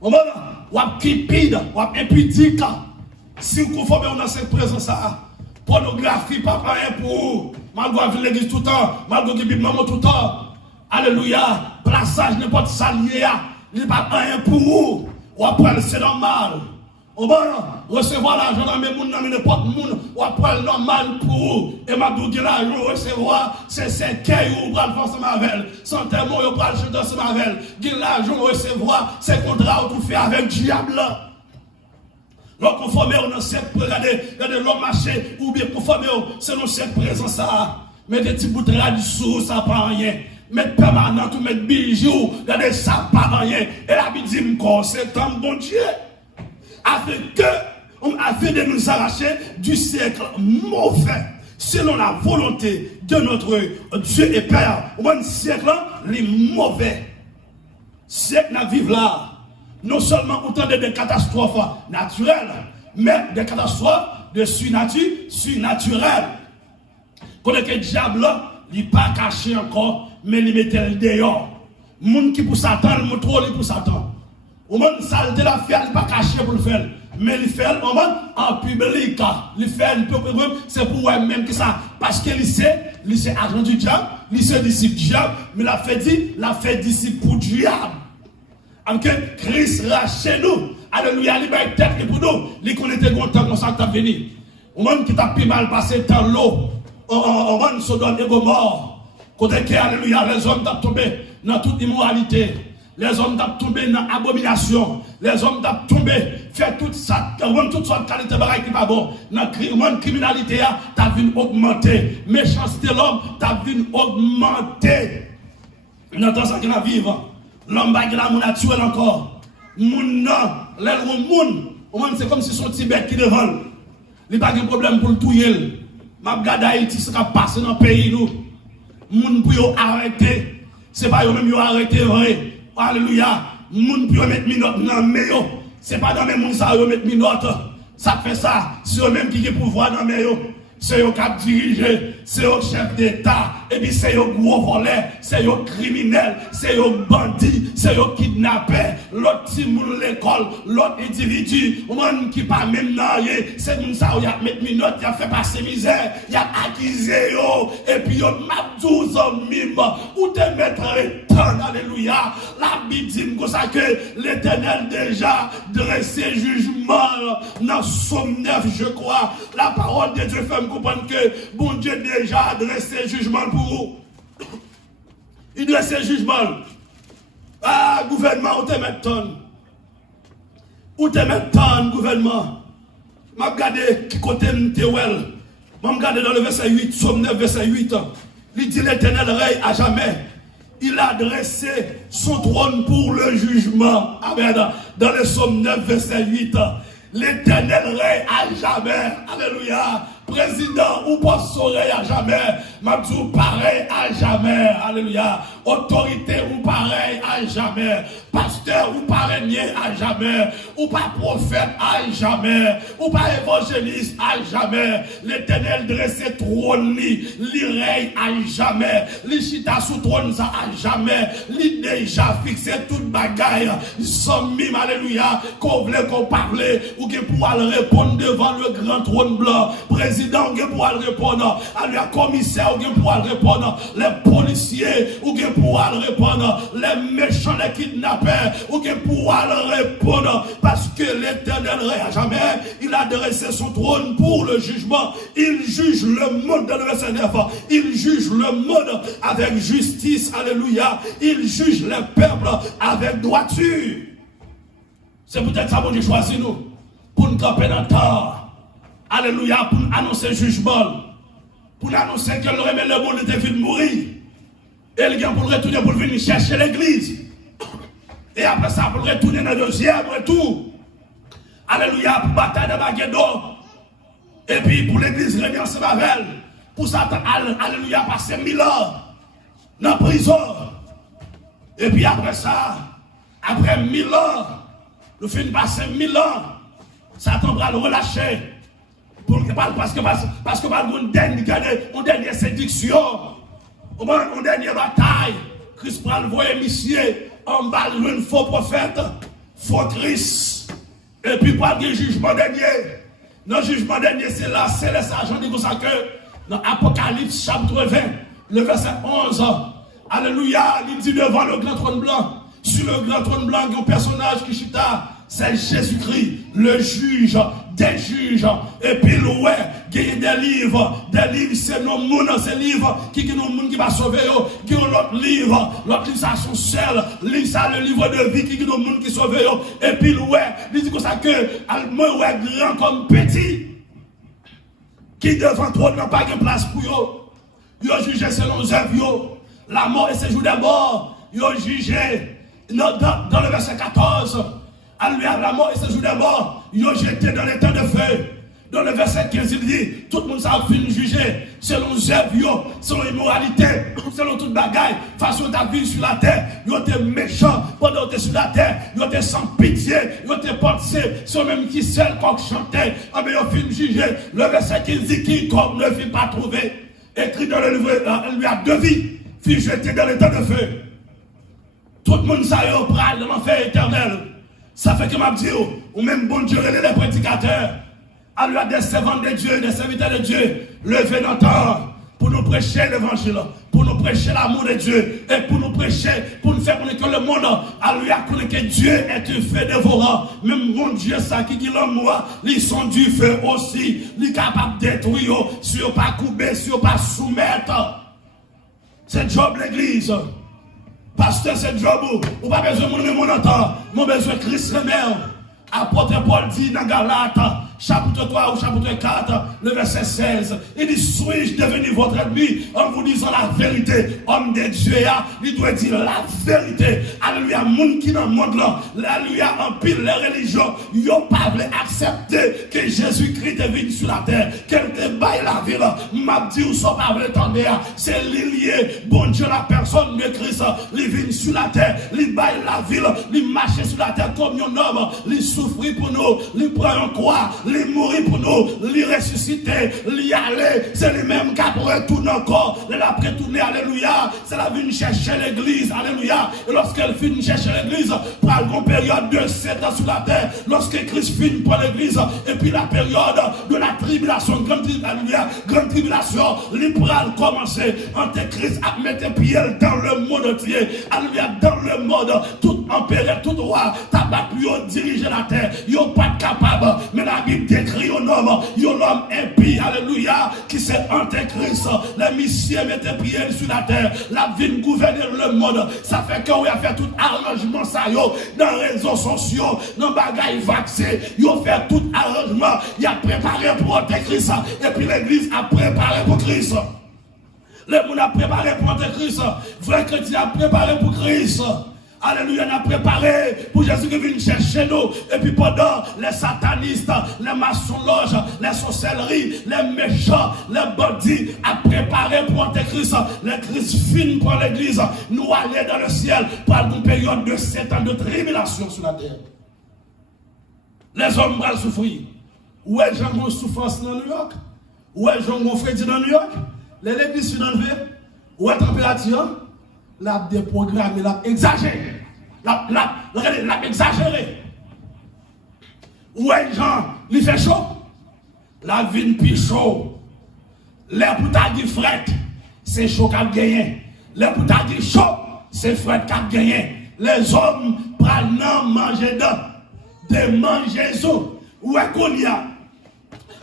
ou à cupide, ou à impudique. Si vous conformez dans cette présence là, pornographie, pas rien pour vous. Malgré l'église tout le temps, malgré la Bible maman tout le temps. Alléluia. Plaçage n'importe salier, il n'est pas rien pour vous. Ou après, c'est normal. Au bon, recevoir l'argent dans mes mouns, dans n'importe monde, ou après, normal pour vous. Et ma douce, l'argent, recevoir, c'est qu'elle ou bras le force mavel. Sans tellement, ou bras le chanter ce mavel. L'argent, recevoir, c'est contrat ou tout fait avec diable. Donc, conformer dans cette regardez l'homme marché, ou bien conformer selon cette présence. Mais des petits bouts de radisson, ça pas rien. Mettre permanent ou mettre bijoux, regardez ça pas rien. Et la Bible dit, c'est un bon Dieu. Afin de nous arracher du siècle mauvais, selon la volonté de notre Dieu et Père. Un siècle, les mauvais. Siècle n'a vivre là. Non seulement autant de catastrophes naturelles, mais des catastrophes de surnaturelles. Quand le diable, il n'est pas caché encore, mais il mettait le dehors. Les gens qui pour Satan, le trop pour Satan. Au monde, ça de la faire, il n'est pas caché pour le faire. Mais il fait en public. Il fait, c'est pour eux-mêmes que ça. Parce qu'il sait agent du diable. lycée disciple diable, mais la fait disciple pour diable. Que Christ rachète nous. Alléluia, il va être tête pour nous. Il connaît content comme ça que tu as venu. Au monde qui t'a plus mal passé dans l'eau, au monde Sodome et Gomorrhe. Côté que, alléluia, les hommes t'ont tombé dans toute immoralité. Les hommes t'ont tombé dans l'abomination. Les hommes t'ont tombé, fait toute ça, toute sorte de qualité de qui pas bon. Dans la criminalité, t'as vu augmenter. Méchanceté de l'homme, t'as vu augmenter. Dans le temps qu'on vivre, l'homme va la mon naturel encore. Moun non, l'aile c'est comme si son petit bête qui devant. Il n'y a pas de problème pour le touyer. Ma regarde Haïti, ce qui a passé dans le pays, nous. Moun pour arrêter. Ce n'est pas eux-mêmes qui ont arrêté, vrai. Alléluia. Moun pour mettre minote dans le meilleur. Ce n'est pas dans le même monde ça, ils mettent minote. Ça fait ça. C'est eux-mêmes qui ont pouvoir dans le meilleur. C'est eux qui ont dirigé. C'est eux chef d'État. Et puis c'est eux gros voleurs. C'est eux criminels. C'est eux bandits. C'est eux kidnappés. L'autre petit moun l'école. L'autre individu. Moun qui pas même naïe. C'est nous ça où il y a mis minote. Il a fait passer misère. Il a accusé eux. Et puis il y a 12 hommes mime. Où te mettre éternel. Alléluia. La Bible dit que l'Éternel déjà dressé jugement. Dans Somme 9, je crois. La parole de Dieu fait me comprendre que bon Dieu déjà adressé jugement pour vous. Il dresse jugement. Ah, gouvernement, où te met ton? Où te met ton, gouvernement? Je regarde qui côté m'tewel. Je regarde dans le verset 8, Somme 9, verset 8. Il dit l'Éternel règne à jamais. Il a dressé son trône pour le jugement. Amen. Dans le Somme 9, verset 8. L'Éternel règne à jamais. Alléluia. Président ou pas soleil à jamais. Mabdou pareil à jamais. Alléluia. Autorité ou pareil à jamais. Pasteur ou pareil à jamais. Ou pas prophète à jamais. Ou pas évangéliste à jamais. L'Éternel dressé trône li règne à jamais. Li chita sous trône ça à jamais. Li déjà fixé toute bagaille. Sans mime, alléluia. Qu'on voulait qu'on parle ou que pour aller répondre devant le grand trône blanc. Président ou pour aller répondre. À la commissaire ou pour aller répondre. Les policiers ou pour aller répondre. Les méchants, les kidnappeurs ou pour aller répondre. Parce que l'Éternel règne à jamais. Il a dressé son trône pour le jugement. Il juge le monde dans le verset 9. Il juge le monde avec justice. Alléluia. Il juge le peuple avec droiture. C'est peut-être ça que Dieu choisit nous. Pour nous camper dans le temps. Alléluia. Pour nous annoncer le jugement. Pour nous annoncer que le monde était venu mourir. Et il vient pour retourner pour venir chercher l'église. Et après ça, pour retourner dans le deuxième retour. Alléluia. Pour bataille de Magédon. Et puis pour l'église réunie en Sémavel. Pour ça, alléluia, passer 1000 ans dans la prison. Et puis après ça, après 1000 ans, nous finissons passer 1000 ans. Satan va le relâcher. Parce que par une dernière séduction, une dernière bataille, Christ prend le voyer monsieur, en bas un faux prophète, faux Christ. Et puis par le jugement dernier. Dans le jugement dernier, c'est là, c'est les agents de que dans Apocalypse chapitre 20, le verset 11. Alléluia, il dit devant le grand trône blanc. Sur le grand trône blanc, il y a un personnage qui chita. C'est Jésus-Christ, le juge des juges. Et puis, ouais, il y a des livres, c'est nos monde, ces livres qui nous monde qui va sauver. Il y a l'autre livre, ça son seul, ça le livre de vie qui nous monde qui sauve. Et puis, ouais, il dit comme ça que, moi, ouais, grand comme petit, qui devant toi n'a pas de place pour eux. Ils ont jugé selon les œuvres. La mort et ses jours de mort, ils ont jugé dans le verset 14. Alléluia, la mort et ses jours de mort, ils ont jeté dans les temps de feu. Dans le verset 15, il dit, tout le monde s'est fini juger selon les œuvres, selon l'immoralité, selon toute bagaille, façon de vivre sur la terre. Ils ont été méchants pendant qu'ils étaient sur la terre. Ils ont été sans pitié, ils ont été pensés, sont même qui seul quand chantaient. Ah, mais ils ont fini juger. Le verset 15 dit, qui comme ne fit pas trouver, écrit dans le livre, il lui a deux vies, fut jeté dans les temps de feu. Tout le monde s'est au bras de l'enfer éternel. Ça fait que m'a dit, ou même bon Dieu, les prédicateurs, à lui des servants de Dieu, des serviteurs de Dieu, levez notre temps pour nous prêcher l'évangile, pour nous prêcher l'amour de Dieu et pour nous prêcher, pour nous faire connaître que le monde, alléluia, connaît que Dieu est un feu dévorant. Même mon Dieu, ça qui dit l'amour, ils sont du feu aussi. Ils sont capables de détruire, si on pas couper, si on pas soumettre. C'est job l'église. Pasteur, c'est job. Ou pas besoin de mon entend. Mon besoin de Christ remet. Apôtre Paul dit dans Galates, chapitre 3 ou chapitre 4, le verset 16, il dit, suis-je devenu votre ennemi en vous disant la vérité? Homme de Dieu, il doit dire la vérité. Alléluia, monde qui dans le monde là, alléluia, en pile les religions, ils n'ont pas voulu accepter que Jésus-Christ est venu sur la terre, qu'elle te baille la vie là. M'a dit, ou sont pas voulu attendre, c'est lié, bon Dieu, la personne de Christ, il vient sur la terre, il baille la vie, il marche sur la terre comme un homme, il souffre pour nous, il prend en croix, il mourit pour nous, il ressusciter, il aller, c'est les mêmes qui après retourner encore, il a retourné, alléluia, c'est la vie chercher l'église, alléluia, et lorsqu'elle finit chercher l'église, prend une période de 7 ans sur la terre, lorsque Christ finit pour l'église, et puis la période de la tribulation, grande tribulation, il prend commencer, Antéchrist a mettre pied dans le monde entier, alléluia, dans le monde, tout empereur, tout roi, tabac, diriger la terre, ils sont pas capables, mais la Bible décrit un homme impie, alléluia, qui c'est Antéchrist, les messieurs mettent pied sur la terre, la vie gouverner le monde, ça fait qu'on a fait tout arrangement, ça yo, dans les réseaux sociaux, dans les bagailles vaccins, ils ont fait tout arrangement, ils ont préparé pour Antéchrist, et puis l'église a préparé pour Christ. Le monde a préparé pour Antéchrist, vrai chrétien a préparé pour Christ. Alléluia, on a préparé pour Jésus qui vient chercher nous. Et puis pendant les satanistes, les maçons-loges, les sorcelleries, les méchants, les bandits, a préparé pour Antéchrist. Les Christ fin pour l'église, nous aller dans le ciel pour une période de 7 ans de tribulation sur la terre. Les hommes vont souffrir. Où est Jean qui souffrance dans New York? Où est Jean qui Freddy dans New York? L'église est enlevée. Où est la température? L'a déprogrammé, l'a exagéré. L'a exagéré. Où est Jean? Il fait chaud. La vie plus chaud. L'air pour ta dit fret, c'est chaud qu'a gagné. L'air pour ta dit chaud, c'est fret qu'a gagné. Les hommes prennent manger de manger zo. Où est qu'on y a?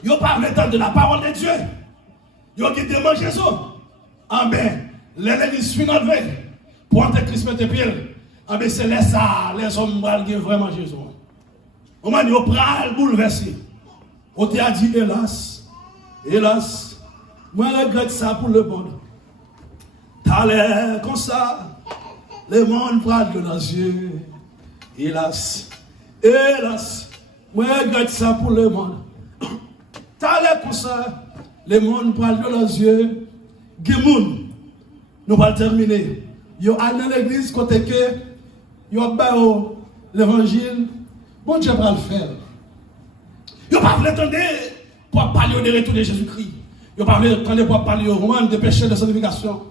Ils parlent de la parole de Dieu. Ils ont dit de manger zo. Amen. L'église finit enlevée. Pour Antéchrist mettre pied. Ah ben c'est là ça, les hommes qui vraiment Jésus. On m'a dit, on prend le bouleversé. On t'a dit, hélas, moi je regrette ça pour le monde. T'as l'air comme ça, le monde prend de nos yeux. Hélas, moi je regrette ça pour le monde. T'as l'air comme ça, le monde prend de nos yeux. Gemoun. Nous allons terminer. Yo allez dans l'église côté que yo ba l'évangile. Bon Dieu va le faire. Yo pas voulu attendre pour parler de retour de Jésus-Christ. Yo pas voulu attendre pour parler au roman de péché de sanctification.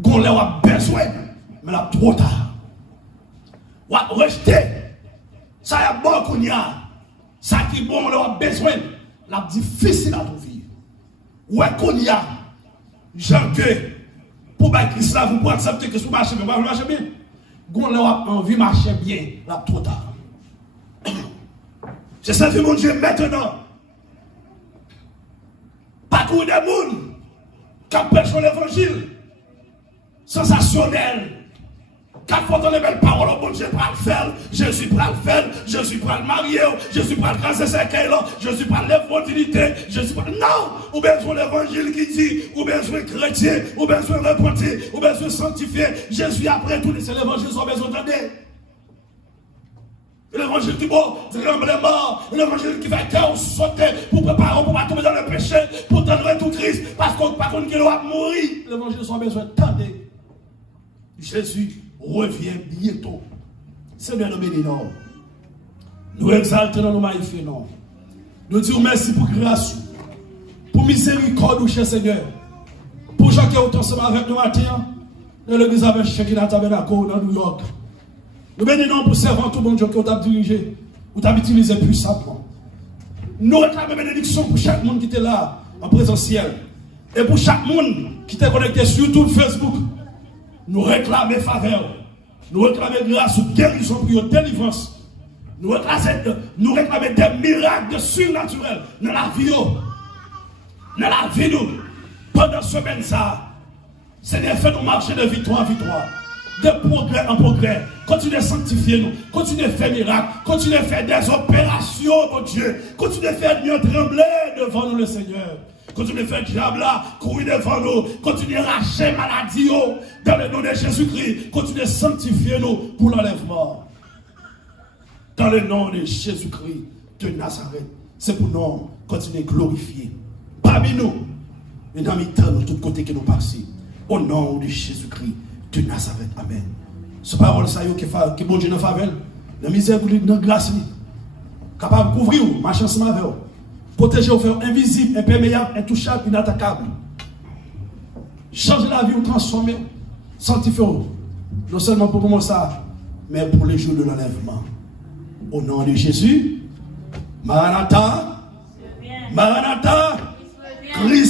Gon là a besoin mais là trop tard. Wa rejeter. Ça y a bon qu'on y a. Ça qui bon là a besoin. La difficile à trouver. Ouais qu'on y a. Jean que pour que Christ là, vous pouvez accepter que vous marchez bien, vous marchez bien. Quand on a envie de marcher bien, là, trop tard. C'est ça que mon Dieu maintenant. Parcours des mondes qui prêchent l'évangile. Sensationnel. Quand on entend les belles paroles, bon Dieu va le faire, Jésus va le faire, Jésus va le marier, Jésus va le casser ses cailles, Jésus va l'opportunité, Jésus va... Non! Ou bien sur l'évangile qui dit, ou bien sur chrétien, ou bien sur repentir, ou bien sur sanctifier. Jésus après tout, c'est l'évangile sans besoin d'entendre. L'évangile qui bon, c'est l'évangile qui fait cœur sauter pour préparer, pour ne pas tomber dans le péché, pour tendre tout Christ, parce qu'on par contre qu'il va mourir. L'évangile sans besoin d'entendre. Jésus revient bientôt. Seigneur, nous bénissons. Nous exaltons, nous magnifions. Nous disons merci pour grâce, pour miséricorde, cher Seigneur. Pour gens qui ont ensemble avec nous matin, dans l'église avec Shekinah Tabernacle dans New York. Nous bénissons pour servir tout bon Dieu qui t'a dirigé, ou t'a utilisé puissamment. Nous réclamons bénédiction pour chaque monde qui était là, en présentiel. Et pour chaque monde qui t'est connecté sur YouTube, Facebook, nous réclamer faveur, nous réclamer grâce, guérison pour délivrance. Nous réclamer des miracles surnaturels dans la vie. Dans la vie, nous. Pendant ce semaine, ça, Seigneur, fait-nous marcher de victoire en victoire, de progrès en progrès. Continuez à sanctifier nous, continuez à faire miracles, continuez à faire des opérations, mon Dieu. Continuez à faire mieux trembler devant nous, le Seigneur. Continuez à faire diable là, courir devant nous. Continuez à lâcher maladie dans le nom de Jésus-Christ. Continuez à sanctifier nous pour l'enlèvement. Dans le nom de Jésus-Christ de Nazareth. C'est pour nous continuer à glorifier. Parmi nous, et dans de tous côtés que nous passons. Au nom de Jésus-Christ de Nazareth. Amen. Ce parole ça qui bon Dieu dans faveur. La misère pour lui dans grâce. Capable de couvrir ou marcher ensemble avec vous. Protéger ou faire invisible, imperméable, intouchable, inattaquable. Changer la vie ou transformer. Sanctifier. Non seulement pour commencer ça, mais pour les jours de l'enlèvement. Au nom de Jésus, Maranatha, Maranatha, Christ.